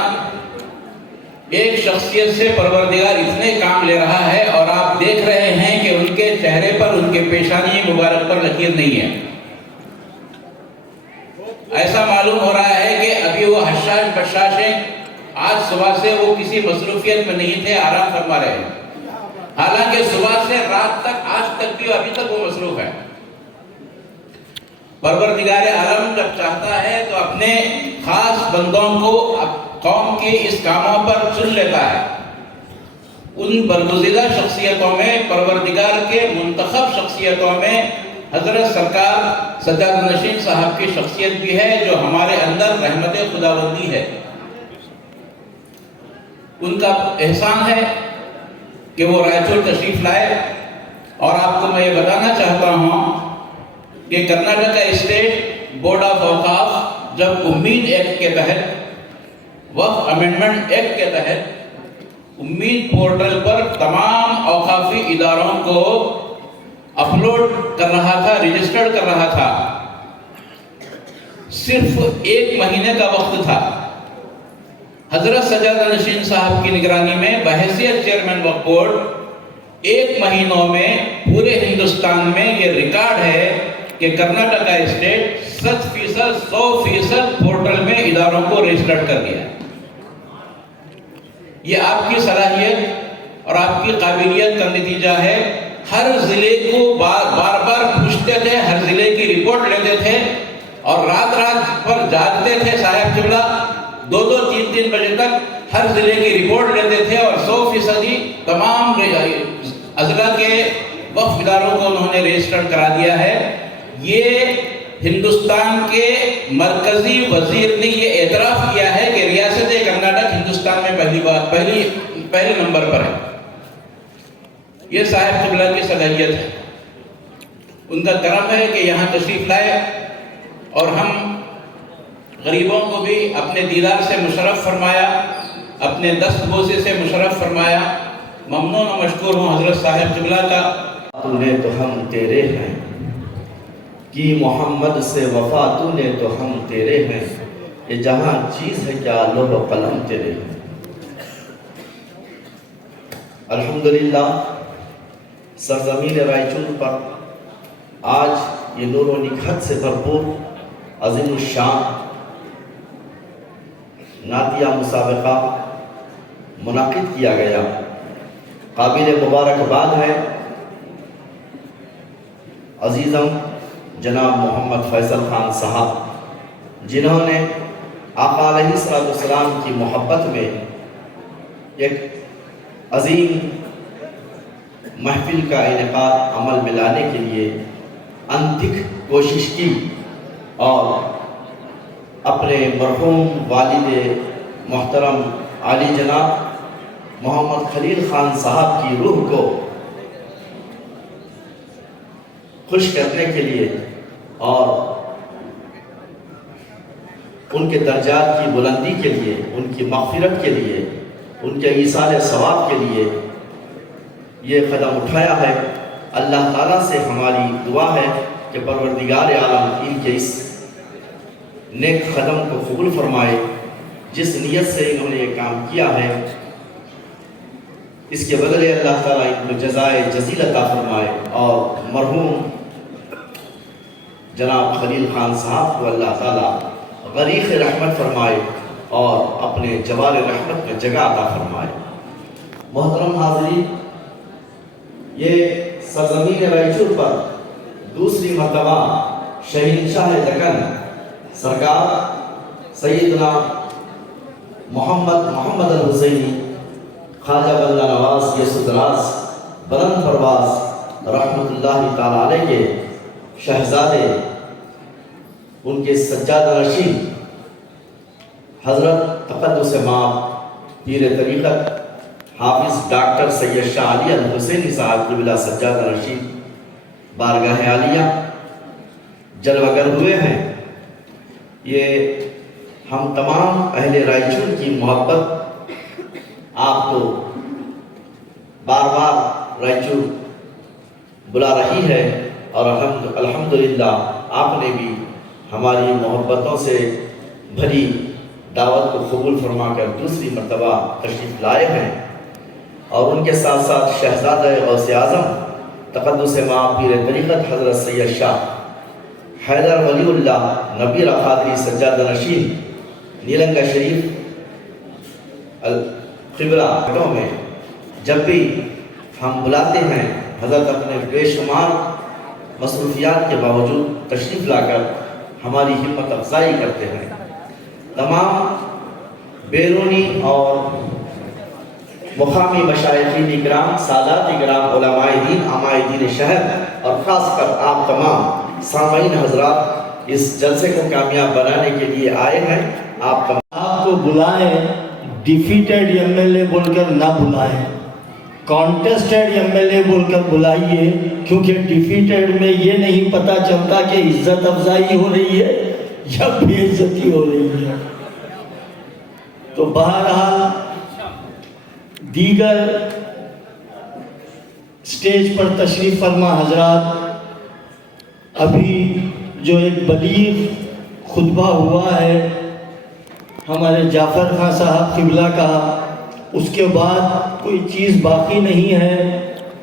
ایک شخصیت سے پروردگار اتنے کام لے رہا ہے اور آپ دیکھ رہے ہیں کہ ان کے چہرے پر، ان کے پیشانی مبارک پر لکیر نہیں ہے. ایسا معلوم ہو رہا ہے کہ ابھی وہ حشاش بشاش ہیں. آج صبح سے وہ کسی مصروفیت میں نہیں تھے، آرام فرما رہے ہیں. حالانکہ صبح سے رات تک، آج تک بھی ابھی تک وہ مصروف ہے. پروردگار عالم جب چاہتا ہے تو اپنے خاص بندوں کو قوم کے اس کاموں پر چن لیتا ہے. ان برگزیدہ شخصیتوں میں، پروردگار کے منتخب شخصیتوں میں حضرت سرکار سجادہ نشین صاحب کی شخصیت بھی ہے، جو ہمارے اندر رحمت خداوندی ہے. ان کا احسان ہے کہ وہ رائچور تشریف لائے. اور آپ کو میں یہ بتانا چاہتا ہوں کہ کرناٹک اسٹیٹ بورڈ آف اوقاف جب امید ایکٹ کے تحت، وقف امینڈمنٹ ایکٹ کے تحت امید پورٹل پر تمام اوقافی اداروں کو اپلوڈ کر رہا تھا، رجسٹرڈ کر رہا تھا، صرف 1 مہینے کا وقت تھا. حضرت سجادہ نشین صاحب کی نگرانی میں بحیثیت چیئرمین وقف بورڈ 1 مہینوں میں پورے ہندوستان میں یہ ریکارڈ ہے کہ کرناٹک اسٹیٹ 100% پورٹل میں اداروں کو رجسٹرڈ کر دیا. یہ آپ کی صلاحیت اور آپ کی قابلیت کا نتیجہ ہے. ہر ضلع کو بار بار پوچھتے تھے، ہر ضلع کی رپورٹ لیتے تھے اور رات پر جاگتے تھے صاحب قبلہ، 2-2 3-3 بجے تک ہر ضلع کی رپورٹ لیتے تھے اور 100% تمام اضلاع کے وقف اداروں کو انہوں نے رجسٹر کرا دیا ہے. یہ ہندوستان کے مرکزی وزیر نے یہ اعتراف کیا ہے کہ ریاست کرناٹک ہندوستان میں پہلے نمبر پر ہے. یہ صاحب قبلہ کی صلاحیت ہے، ان کا کرم ہے کہ یہاں تشریف لائے اور ہم غریبوں کو بھی اپنے دیدار سے مشرف فرمایا، اپنے دست بوسے سے مشرف فرمایا. ممنون و مشکور ہوں حضرت صاحب قبلہ کا. تو نے تو ہم تیرے ہیں کی محمد سے وفا، تو نے تو ہم تیرے ہیں، یہ جہاں چیز ہے کیا لوح و قلم تیرے ہیں. الحمدللہ سرزمین رائچور پر آج یہ نور و نکھت سے بھرپور عظیم الشان نعتیہ مسابقہ منعقد کیا گیا. قابل مبارکباد ہے عزیزم جناب محمد فیصل خان صاحب، جنہوں نے آقا علیہ السلام کی محبت میں ایک عظیم محفل کا انعقاد عمل میں لانے کے لیے انتھک کوشش کی اور اپنے مرحوم والد محترم عالی جناب محمد خلیل خان صاحب کی روح کو خوش کرنے کے لیے اور ان کے درجات کی بلندی کے لیے، ان کی مغفرت کے لیے، ان کے ایصال ثواب کے لیے یہ قدم اٹھایا ہے. اللہ تعالیٰ سے ہماری دعا ہے کہ پروردگار عالم ان کے اس نیک قدم کو قبول فرمائے. جس نیت سے انہوں نے یہ کام کیا ہے اس کے بدلے اللہ تعالیٰ ان کو جزائے جزیل عطا فرمائے اور مرحوم جناب خلیل خان صاحب کو اللہ تعالیٰ غریق رحمت فرمائے اور اپنے جوال رحمت میں جگہ عطا فرمائے. محترم حاضرین، یہ سرزمین رائچور پر دوسری مرتبہ شہنشاہ دکن سرکار سیدنا محمد الحسینی خواجہ بندہ نواز یسودراز بلند پرواز رحمت اللہ تعالیٰ علیہ کے شہزادے، ان کے سجادہ نشین حضرت تقدس مآب پیر طریقت حافظ ڈاکٹر سید شاہ علی الحسینی صاحب قبلہ سجادہ نشین بارگاہ عالیہ جلوہ گر ہوئے ہیں. یہ ہم تمام اہل رائچور کی محبت آپ کو بار بار رائچور بلا رہی ہے اور الحمدللہ آپ نے بھی ہماری محبتوں سے بھری دعوت کو قبول فرما کر دوسری مرتبہ تشریف لائے ہیں، اور ان کے ساتھ ساتھ شہزادہ غوث اعظم تقدس مآب پیر طریقت حضرت سید شاہ حیدر ولی اللہ نبی قادری سجادہ نشین نیلنگا شریف القبلہ میں جب بھی ہم بلاتے ہیں، حضرت اپنے بے شمار مصروفیات کے باوجود تشریف لا کر ہماری ہمت افزائی کرتے ہیں۔ تمام بیرونی اور مقامی مشائخین اکرام، سادات اکرام، علماء دین، عامہ دین شہر، اور خاص کر آپ تمام سامعین حضرات اس جلسے کو کامیاب بنانے کے لیے آئے ہیں۔ آپ کو بلائیں، ڈیفیٹڈ ایم ایل اے بول کر نہ بلائیں، کانٹیسٹڈ ایم ایل اے بول کر بلائیے، کیونکہ ڈیفیٹڈ میں یہ نہیں پتہ چلتا کہ عزت افزائی ہو رہی ہے یا بے عزتی ہو رہی ہے۔ تو بہرحال دیگر سٹیج پر تشریف فرما حضرات، ابھی جو ایک بلیغ خطبہ ہوا ہے ہمارے جعفر خان صاحب قبلہ کا، اس کے بعد کوئی چیز باقی نہیں ہے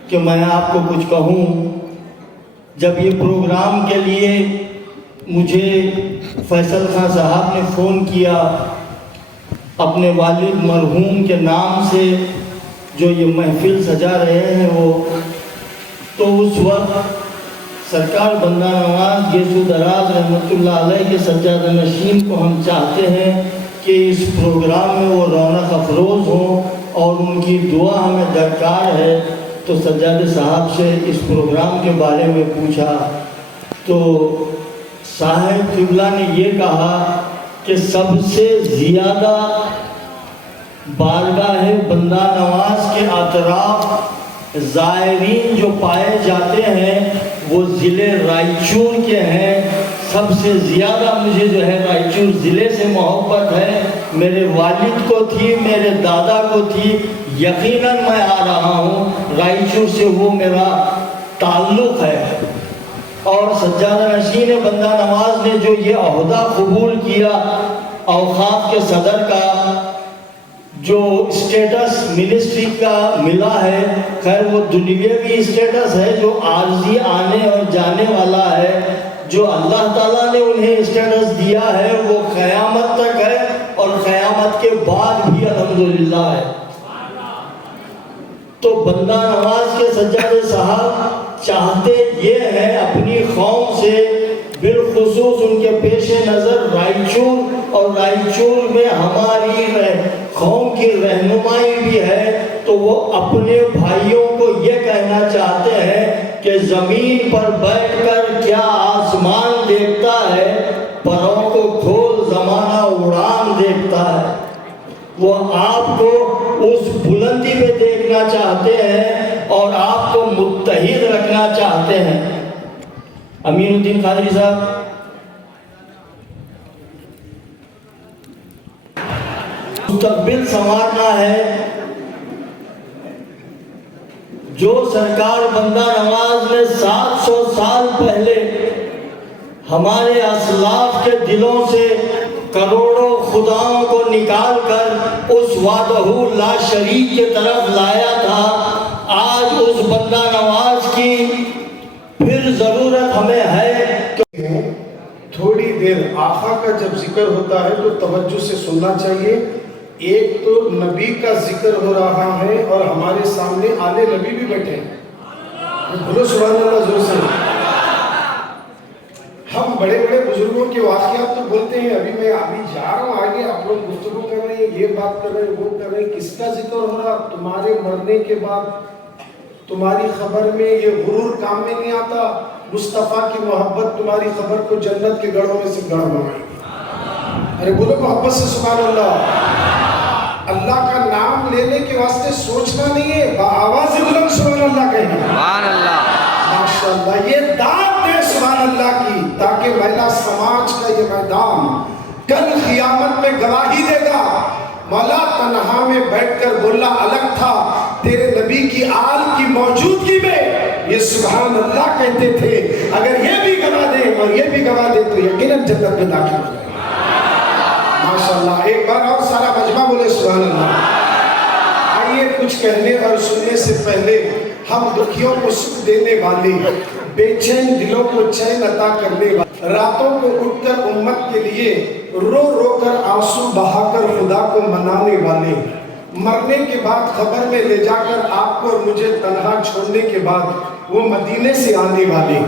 کہ میں آپ کو کچھ کہوں۔ جب یہ پروگرام کے لیے مجھے فیصل خان صاحب نے فون کیا اپنے والد مرحوم کے نام سے جو یہ محفل سجا رہے ہیں وہ، تو اس وقت سرکار بندہ نواز یسوع دراز رحمۃ اللہ علیہ کے سجادہ نشین کو ہم چاہتے ہیں کہ اس پروگرام میں وہ رونق افروز ہوں، اور ان کی دعا ہمیں درکار ہے۔ تو سجادہ صاحب سے اس پروگرام کے بارے میں پوچھا تو صاحب قبلہ نے یہ کہا کہ سب سے زیادہ بارگاہ بندہ نواز کے اطراف زائرین جو پائے جاتے ہیں وہ ضلع رائچور کے ہیں۔ سب سے زیادہ مجھے جو ہے رائچور ضلع سے محبت ہے، میرے والد کو تھی، میرے دادا کو تھی، یقیناً میں آ رہا ہوں رائچور سے، وہ میرا تعلق ہے۔ اور سجادہ نشین بندہ نواز نے جو یہ عہدہ قبول کیا اوقاف کے صدر کا، جو اسٹیٹس منسٹری کا ملا ہے، خیر وہ دنیاوی اسٹیٹس ہے جو عارضی آنے اور جانے والا ہے، جو اللہ تعالیٰ نے انہیں اسٹیٹس دیا ہے وہ قیامت تک ہے اور قیامت کے بعد بھی الحمدللہ ہے۔ تو بندہ نواز کے سجادہ صاحب چاہتے یہ ہے اپنی قوم سے، بالخصوص ان کے پیش نظر رائچور، اور رائچور میں ہماری قوم کی رہنمائی بھی ہے، تو وہ اپنے بھائیوں کو یہ کہنا چاہتے ہیں کہ زمین پر بیٹھ کر کیا آسمان دیکھتا ہے، پروں کو کھول زمانہ اڑان دیکھتا ہے۔ وہ آپ کو اس بلندی پہ دیکھنا چاہتے ہیں اور آپ کو متحد رکھنا چاہتے ہیں۔ امین الدین قادری صاحب، مستقبل سنوارنا ہے۔ جو سرکار بندہ نواز نے 700 سال پہلے ہمارے اسلاف کے دلوں سے کروڑوں خداؤں کو نکال کر اس وحدہ لا شریک کی طرف لایا تھا، آج اس بندہ نواز کی پھر ضرورت ہمیں ہے۔ تھوڑی دیر آقا کا جب ذکر ہوتا ہے تو توجہ سے سننا چاہیے۔ ایک تو نبی کا ذکر ہو رہا ہے اور ہمارے سامنے آلے نبی بھی بیٹھے ہیں، بولو سبحان اللہ زور سے۔ ہم بڑے بڑے بزرگوں کے واقعات تو بولتے ہیں، ابھی میں جا رہا ہوں آگے، آپ لوگ گفتگو کر رہے ہیں، یہ بات کر رہے ہیں، وہ کر رہے ہیں، کس کا ذکر ہو رہا؟ تمہارے مرنے کے بعد تمہاری خبر میں یہ غرور کام میں نہیں آتا، مصطفیٰ کی محبت تمہاری خبر کو جنت کے گڑھوں میں سے گڑھ بنائے گی۔ ارے بولو محبت سے سبحان اللہ۔ اللہ کا نام لینے کے واسطے سوچنا نہیں ہے، بآواز بلند سبحان اللہ کہنا۔ سبحان اللہ، ماشاءاللہ۔ یہ داد دے سبحان اللہ کی، تاکہ مہلا سماج کا یہ میدان کل قیامت میں گواہی دے گا۔ مولا تنہا میں بیٹھ کر بولا الگ تھا، تیرے نبی کی آل کی موجودگی میں یہ سبحان اللہ کہتے تھے۔ اگر یہ بھی گواہ دے اور یہ بھی گواہ دے تو یقیناً جنت میں داخل ہو جائے۔ माशाल्लाह। एक बार और सारा मजमा बोले सुभान अल्लाह। आइए कुछ कहने और सुनने से पहले हम दुखियों को सुख देने वाले, बेचैन दिलों को चैन अता करने वाले, रातों को उठकर उम्मत के लिए रो रो कर आंसू बहाकर खुदा को मनाने वाले, मरने के बाद खबर में ले जाकर आपको और मुझे तन्हा छोड़ने के बाद वो मदीने से आने वाले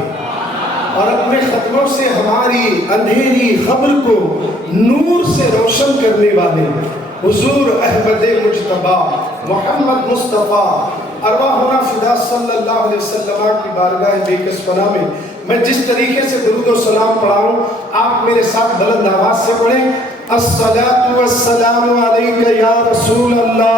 और अपने खतरों से हमारी अंधेरी खबर को नूर से रोशन करने वाले हुजूर अहमद मुज्तबा मोहम्मद मुस्तफ़ा अरवाहुना फिदा सल्लल्लाहु अलैहि वसल्लम की बारगाह बेकसपना में मैं जिस तरीके से दुरूद और सलाम पढ़ाऊं, आप मेरे साथ बुलंद आवाज से पढ़ें। अस्सलातु वस्सलामु अलैका या रसूल अल्लाह।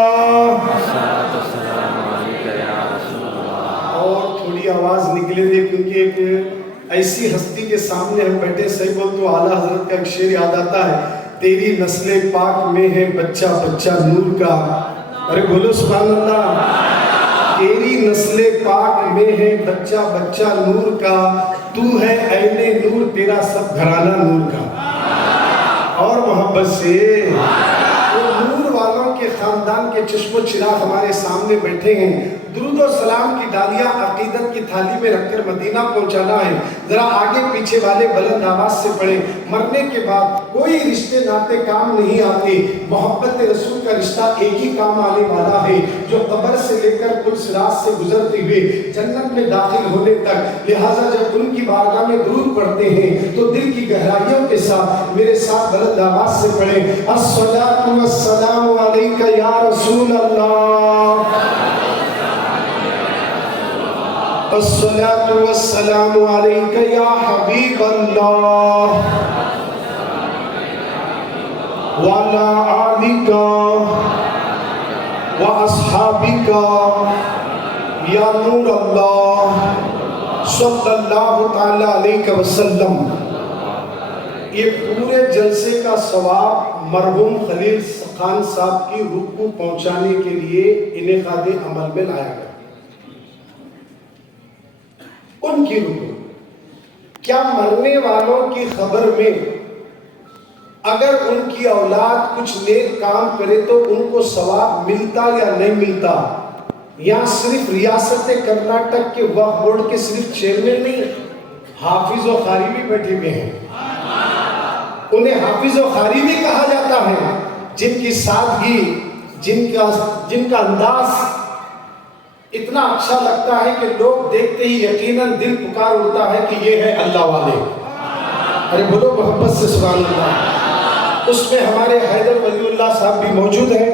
और थोड़ी आवाज निकले दे, क्योंकि एक ऐसी हस्ती के सामने हम बैठे, सही बोल तो आला हजरत का एक शेर याद आता है, तेरी नस्ले पाक में है बच्चा बच्चा नूर का। अरे बोलो सुभान अल्लाह। तेरी नस्ले पाक में है बच्चा बच्चा नूर का, तू है ऐने नूर, तेरा सब घराना नूर का। और मोहब्बत से वो नूर वालों के खानदान के चश्मो चिराग हमारे सामने बैठे हैं। दुरूद और सलाम की डालियां अकीदत की थाली में रखकर मदीना पहुंचाना है। जरा आगे पीछे वाले बुलंद आवाज से पढ़े। मरने के बाद कोई रिश्ते नाते काम नहीं आते, मोहब्बत रसूल का रिश्ता एक ही काम आने वाला है, जो कब्र से लेकर कुछ सिरात से गुजरते हुए जन्नत में दाखिल होने तक। लिहाजा जब उनकी बारगाह में दुरूद पढ़ते हैं तो दिल की गहराइयों के साथ मेरे साथ बुलंद आवाज से पढ़े। अस्सलातु वस्सलामु अलैका या रसूल अल्लाह। अस्सलातु वस्सलामु अलैका या हबीब अल्लाह व अला आलिका व अस्हाबिका या नूर अल्लाह सल्लल्लाहु तआला अलैहि वसल्लम। ये पूरे जलसे का सवाब मरहूम खलील खान साहब की रूह को पहुंचाने के लिए इनेकादे अमल में लाया गया। उनकी रूह, क्या मरने वालों की खबर में अगर उनकी औलाद कुछ नेक काम करे तो उनको सवाब मिलता या नहीं मिलता? यहाँ सिर्फ रियासत कर्नाटक के वक्फ बोर्ड के सिर्फ चेयरमैन नहीं, हाफिज और कारी भी बैठे हुए हैं। उन्हें हाफिज और कारी भी कहा जाता है, जिनकी सादगी, जिनका अंदाज इतना अच्छा लगता है कि लोग देखते ही यकीनन दिल पुकार उठता है कि ये है अल्लाह वाले। अरे बोलो मोहब्बत से सुभान अल्लाह। उसमें हमारे हैदर वलीउल्लाह साहब भी मौजूद हैं,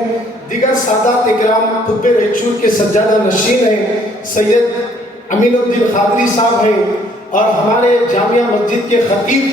दिगर सादात इकराम कुब्बे रेचूर के सज्जादा नशीन हैं, सैयद अमीनुद्दीन खादरी साहब हैं, और हमारे जामिया मस्जिद के खतीब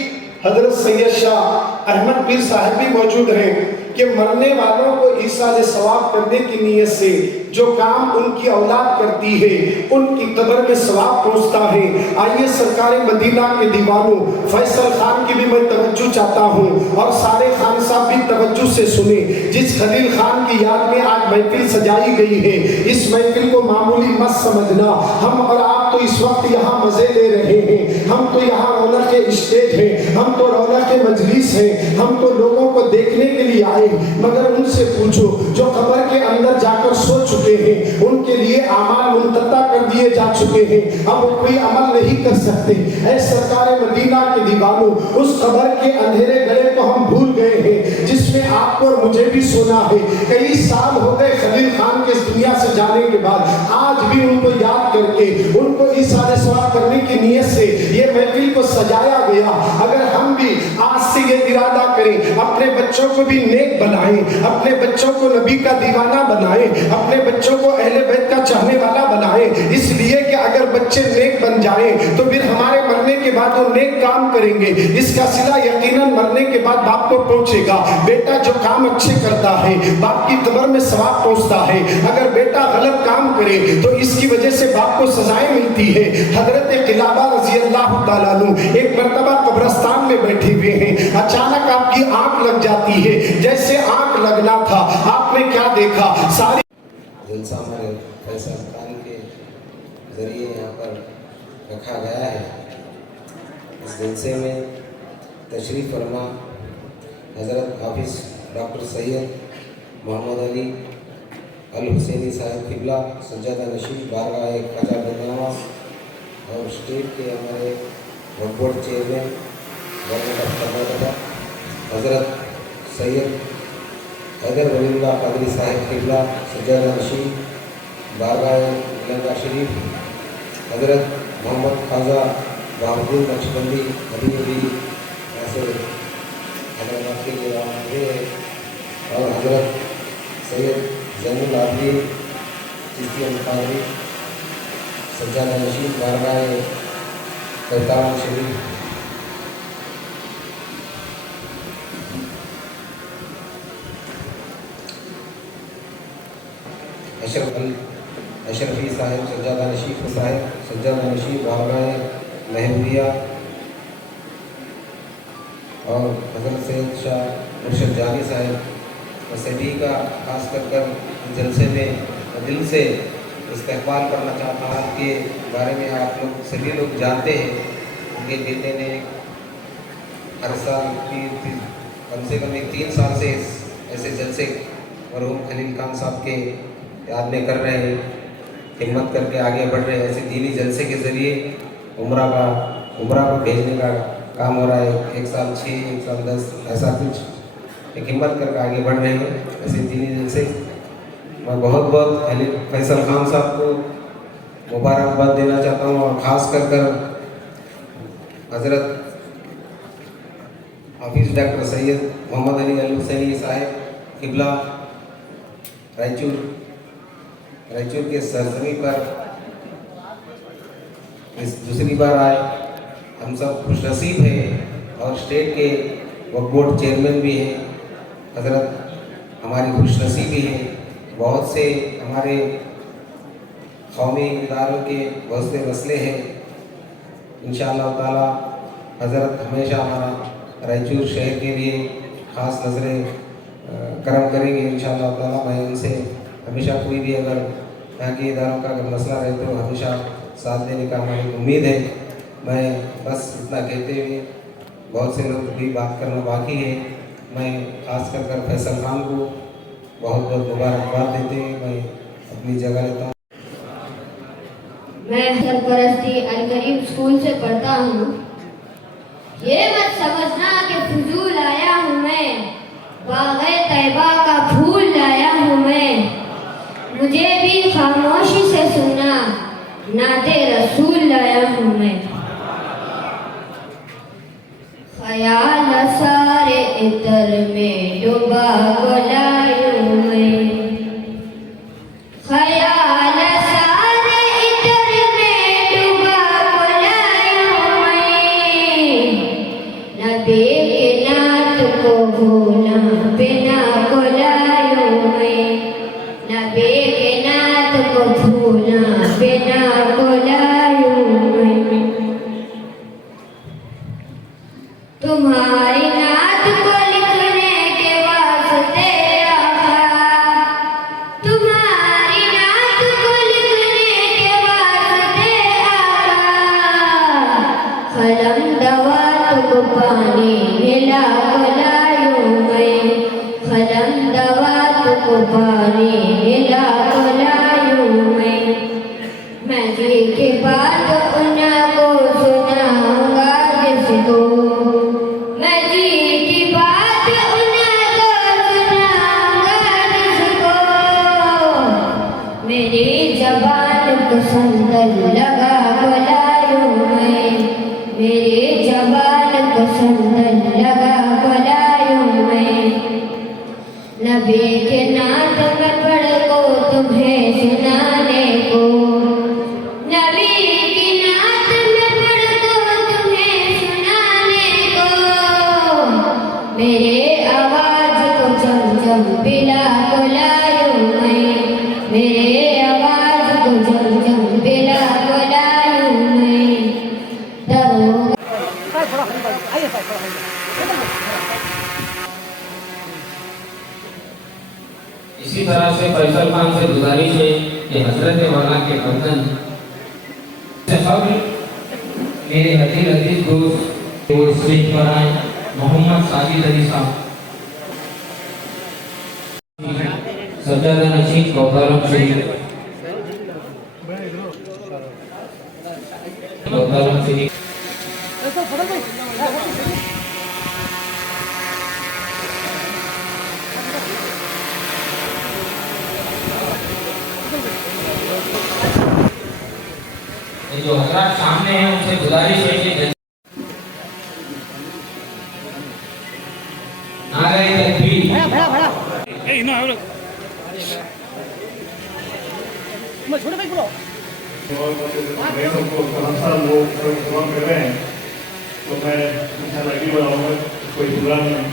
हजरत सैयद शाह अहमद पीर साहब भी मौजूद हैं कि मरने वालों को ईसाल सवाब करने की नीयत से जो काम उनकी औलाद करती है उनकी कब्र में सवाब पहुंचता है। आइए सरकार मदीना के दीवानों, फैसल खान की भी मैं तवज्जो चाहता हूँ और सारे खान साहब भी तवज्जो से सुने। जिस खलील खान की याद में आज महफिल सजाई गई है, इस महफिल को मामूली मत समझना। हम और आप तो इस वक्त यहाँ मजे ले रहे हैं, हम तो यहाँ रौनक के स्टेज हैं, हम तो रौनक के मजलिस हैं, हम तो लोगों को देखने के लिए आए। मगर उनसे पूछो जो कब्र के अंदर जाकर सो चुके हैं, उनके लिए अमाल मुनक़ता कर दिए जा चुके हैं, अब वो कोई अमल नहीं कर सकते। ऐ सरकार मदीना के दीवानों, उस कब्र के अंधेरे गले को हम भूल गए हैं जिसमें आपको और मुझे भी सोना है। कई साल हो गए खलील खान के इस दुनिया से जाने के बाद, आज भी उनको याद करके उनको इशारे सवाब करने की नीयत से ये महफिल को सजाया गया। अगर हम भी आज से ये इरादा करें, अपने बच्चों को भी नेक बनाएं, अपने बच्चों को नबी का दीवाना बनाएं, अपने बच्चों को अहले बैत का चाहने वाला बनाएं, इसलिए कि अगर बच्चे नेक बन जाएं तो फिर हमारे मरने के बाद वो नेक काम करेंगे। इसका सिला यकीनन मरने के बाद बाप को पहुंचेगा। बेटा जो काम अच्छे करता है बाप की कब्र में सवाब पहुंचता है, अगर बेटा गलत काम करे तो इसकी वजह से बाप को सजाएं मिलती है। हजरत किलाबा रजी अल्लाह ताला अन्हु एक मर्तबा कब्रिस्तान में बैठे हुए हैं, अचानक आपकी आंख लग जाती है। जैसे आंख लगना था, आपने क्या देखा? सारी जलसा हमारे फैसल खान के ज़रिए यहाँ पर रखा गया है। इस जलसे में तशरीफ़ फरमा हज़रत हाफिज़ डॉक्टर सैयद मोहम्मद अली अल हुसैनी साहब किबला सज्जादा नशीब बारगाह ख्वाजा बंदावा और स्टेट के हमारे Waqf board chairman government of Karnataka Hazrat Syed Haider Waliullah Qadri साहब किबला सज्जादा नशीब बारगाह लंका शरीफ हज़रत मोहम्मद ख्वाजा बाबुद्दीन नक्शबंदी अभी भी ऐसे हैदराबाद के लिए रवाना हुए और हज़रत सैयद ज़ैनुल आबिदीन चिश्ती अल-क़ादरी सज्जादा नशीब बारगाह करतार शरीफ अशरफी साहिब सज्जादा नशीब साहिब सज्जादा नशीब बारगाह महबूबिया और हज़रत सैयद शाह मुर्शद जानी साहिब सभी का खास कर जलसे में दिल से इस्तकबाल करना चाहता हूँ। के बारे में आप लोग सभी लोग जानते हैं, उनके बेटे ने हर साल कम से कम 3 साल से ऐसे जलसे मरहूम खलील खान साहब के याद में कर रहे हैं, हिम्मत करके आगे बढ़ रहे हैं। ऐसे दीनी जलसे के ज़रिए उम्रा को भेजने का काम हो रहा है। 1 साल 6, 1 साल 10 ऐसा कुछ एक हिम्मत करके आगे बढ़ रहे हैं ऐसे दीनी जलसे। मैं बहुत खलील फैसल खान साहब को मुबारकबाद देना चाहता हूँ और ख़ास कर हज़रत हाफिज़ डॉक्टर सैयद मोहम्मद अली अल हुसैनी साहब किबला रायचूर के सरजमी पर इस दूसरी बार आए। हम सब खुशनसीब हैं और स्टेट के वक्फ बोर्ड चेयरमैन भी हैं। हज़रत हमारी खुशनसीबी है, बहुत से हमारे कौमी इदारों के बहुत से मसले हैं। इंशाअल्लाह ताला हज़रत हमेशा हमारा रायचूर शहर के लिए ख़ास नज़रें करम करेंगे इंशाअल्लाह ताला। मैं उनसे हमेशा कोई भी अगर यहाँ के इदारों का अगर मसला रहे तो हमेशा साथ देने का हमारी उम्मीद है। मैं बस इतना कहते हुए, बहुत से लोग भी बात करना बाकी है, मैं खास कर फैसल खान को बहुत मुबारकबाद देते हुए मैं अपनी जगह लेता हूँ। मैं सरपरस्ती अल-करीम स्कूल से पढ़ता हूँ। ये मत समझना कि फजूल आया हूँ मैं, बाग़े तैबा का फूल लाया हूँ मैं। मुझे भी खामोशी से सुनना, नाते रसूल लाया हूँ मैं। ख्याल सारे इतर में डूबा को लायूं मैं। ख्याल सारे इतर में डूबा को लायूं मैं। नबी के नात को भूला बिना को लायूं मैं। नबी के नात को भूला बिना को लायूं मैं। तुम्हारी नात को लिखने के वास्ते आका, तुम्हारी नात को लिखने के वास्ते आका। कलम दवात को पानी मिला को लायूं मैं। कलम दवात को पानी मिला को लायूं मैं जी की बात उनको सुनाऊंगा जिसको। मैं जी की बात उनको सुनाऊंगा जिसको। मेरी जबान को संदल लगा को लायूं मैं। मेरी जबान को संदल लगा को लायूं मैं। नबी के नात में पढ़ को तुम्हें सुनाने को। नबी की नात में पढ़ को तुम्हें सुनाने को। मेरे आवाज को चमचम पिला को लायूं मैं। मेरे आवाज को चमचम पिला को लायूं मैं। इसी तरह से फैसल खान से गुजारिश है कि हजरत वाला के बंधन से सब मेरे अजीज दोस्त और स्टेज पर आए मोहम्मद साजिद अली साहब। सज्जादा नशीद कौतारम शरीफ कौतारम शरीफ ये जो हजरात सामने हैं उनसे गुजारिश है कि नारे तकबीर मैं सबको हमेशा लोग दुआ कर रहे हैं तो मैं इंशाल्लाह आगे बढ़ाऊंगा, कोई बुरा नहीं।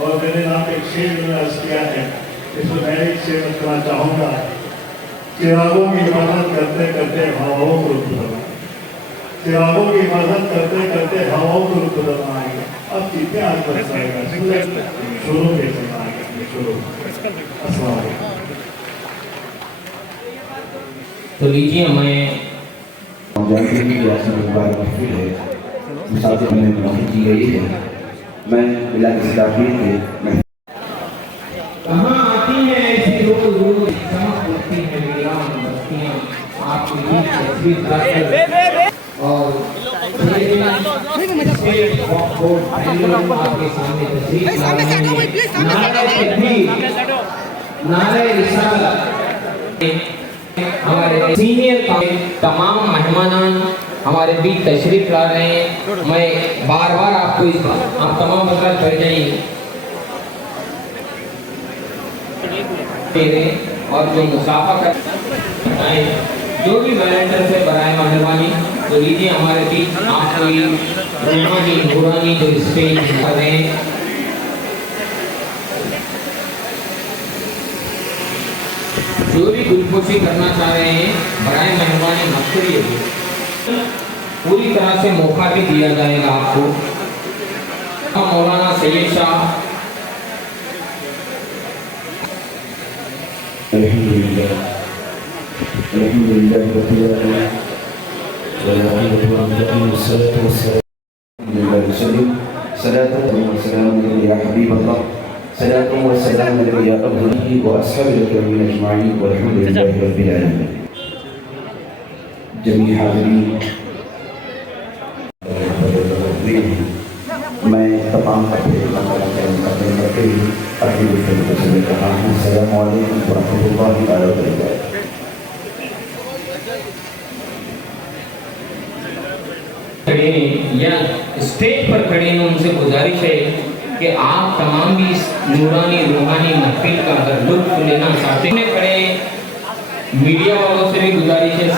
और मेरे नाम पे एक शेर मैंने अर्ज किया है, इसमें मैं एक शेर करना चाहूँगा। चिरागों की हिफाजत करते करते हवाओं को रुक बदलना, चिरागों की हिफाजत करते करते हवाओं को रुक बदलना आएगा। अब कितने आज बरसाएगा, शुरू के चलना आएगा, शुरू। अस्सलाम वालेकुम। तो लीजिए मैं की गई है। मैं कहाँ आती है ऐसी रोज रोज चमक उठती है वीरान बस्तियाँ आपकी बीच तस्वीर लाकर और आपके सामने तस्वीर ला रहे हैं। नारे तकबीर, नारे रिसालत। हमारे सीनियर तमाम मेहमान हमारे बीच तशरीफ ला रहे हैं। मैं बार बार आपको इस आप तमाम हजरात बैठ जाइए और जो मुसाफा कर आए जो भी वॉलंटियर से बराए मेहरबानी तो लीजिए हमारे बीच आपकी रूहानी नूरानी जो स्टेज कर रहे हैं। जो भी गुलपोशी करना चाह रहे हैं बराए मेहरबानी मत करिए, पूरी तरह से मौका भी दिया जाएगा आपको। मौलाना सैयद शाह सलातु व सलाम अलैहि व अस्हाबिही अजमाइन वल्हम्दुलिल्लाहि रब्बिल आलमीन। जमीअ हाज़रीन, मैं तमाम करते हुए अपनी कहा हूँ अस्सलामु अलैकुम व रहमतुल्लाहि व बरकातुहू। या स्टेज पर खड़े हैं उनसे गुजारिश है कि आप तमाम भी इस नूरानी रूहानी महफिल का अगर लुत्फ लेना चाहते हैं खड़े मीडिया वालों से भी गुजारिश है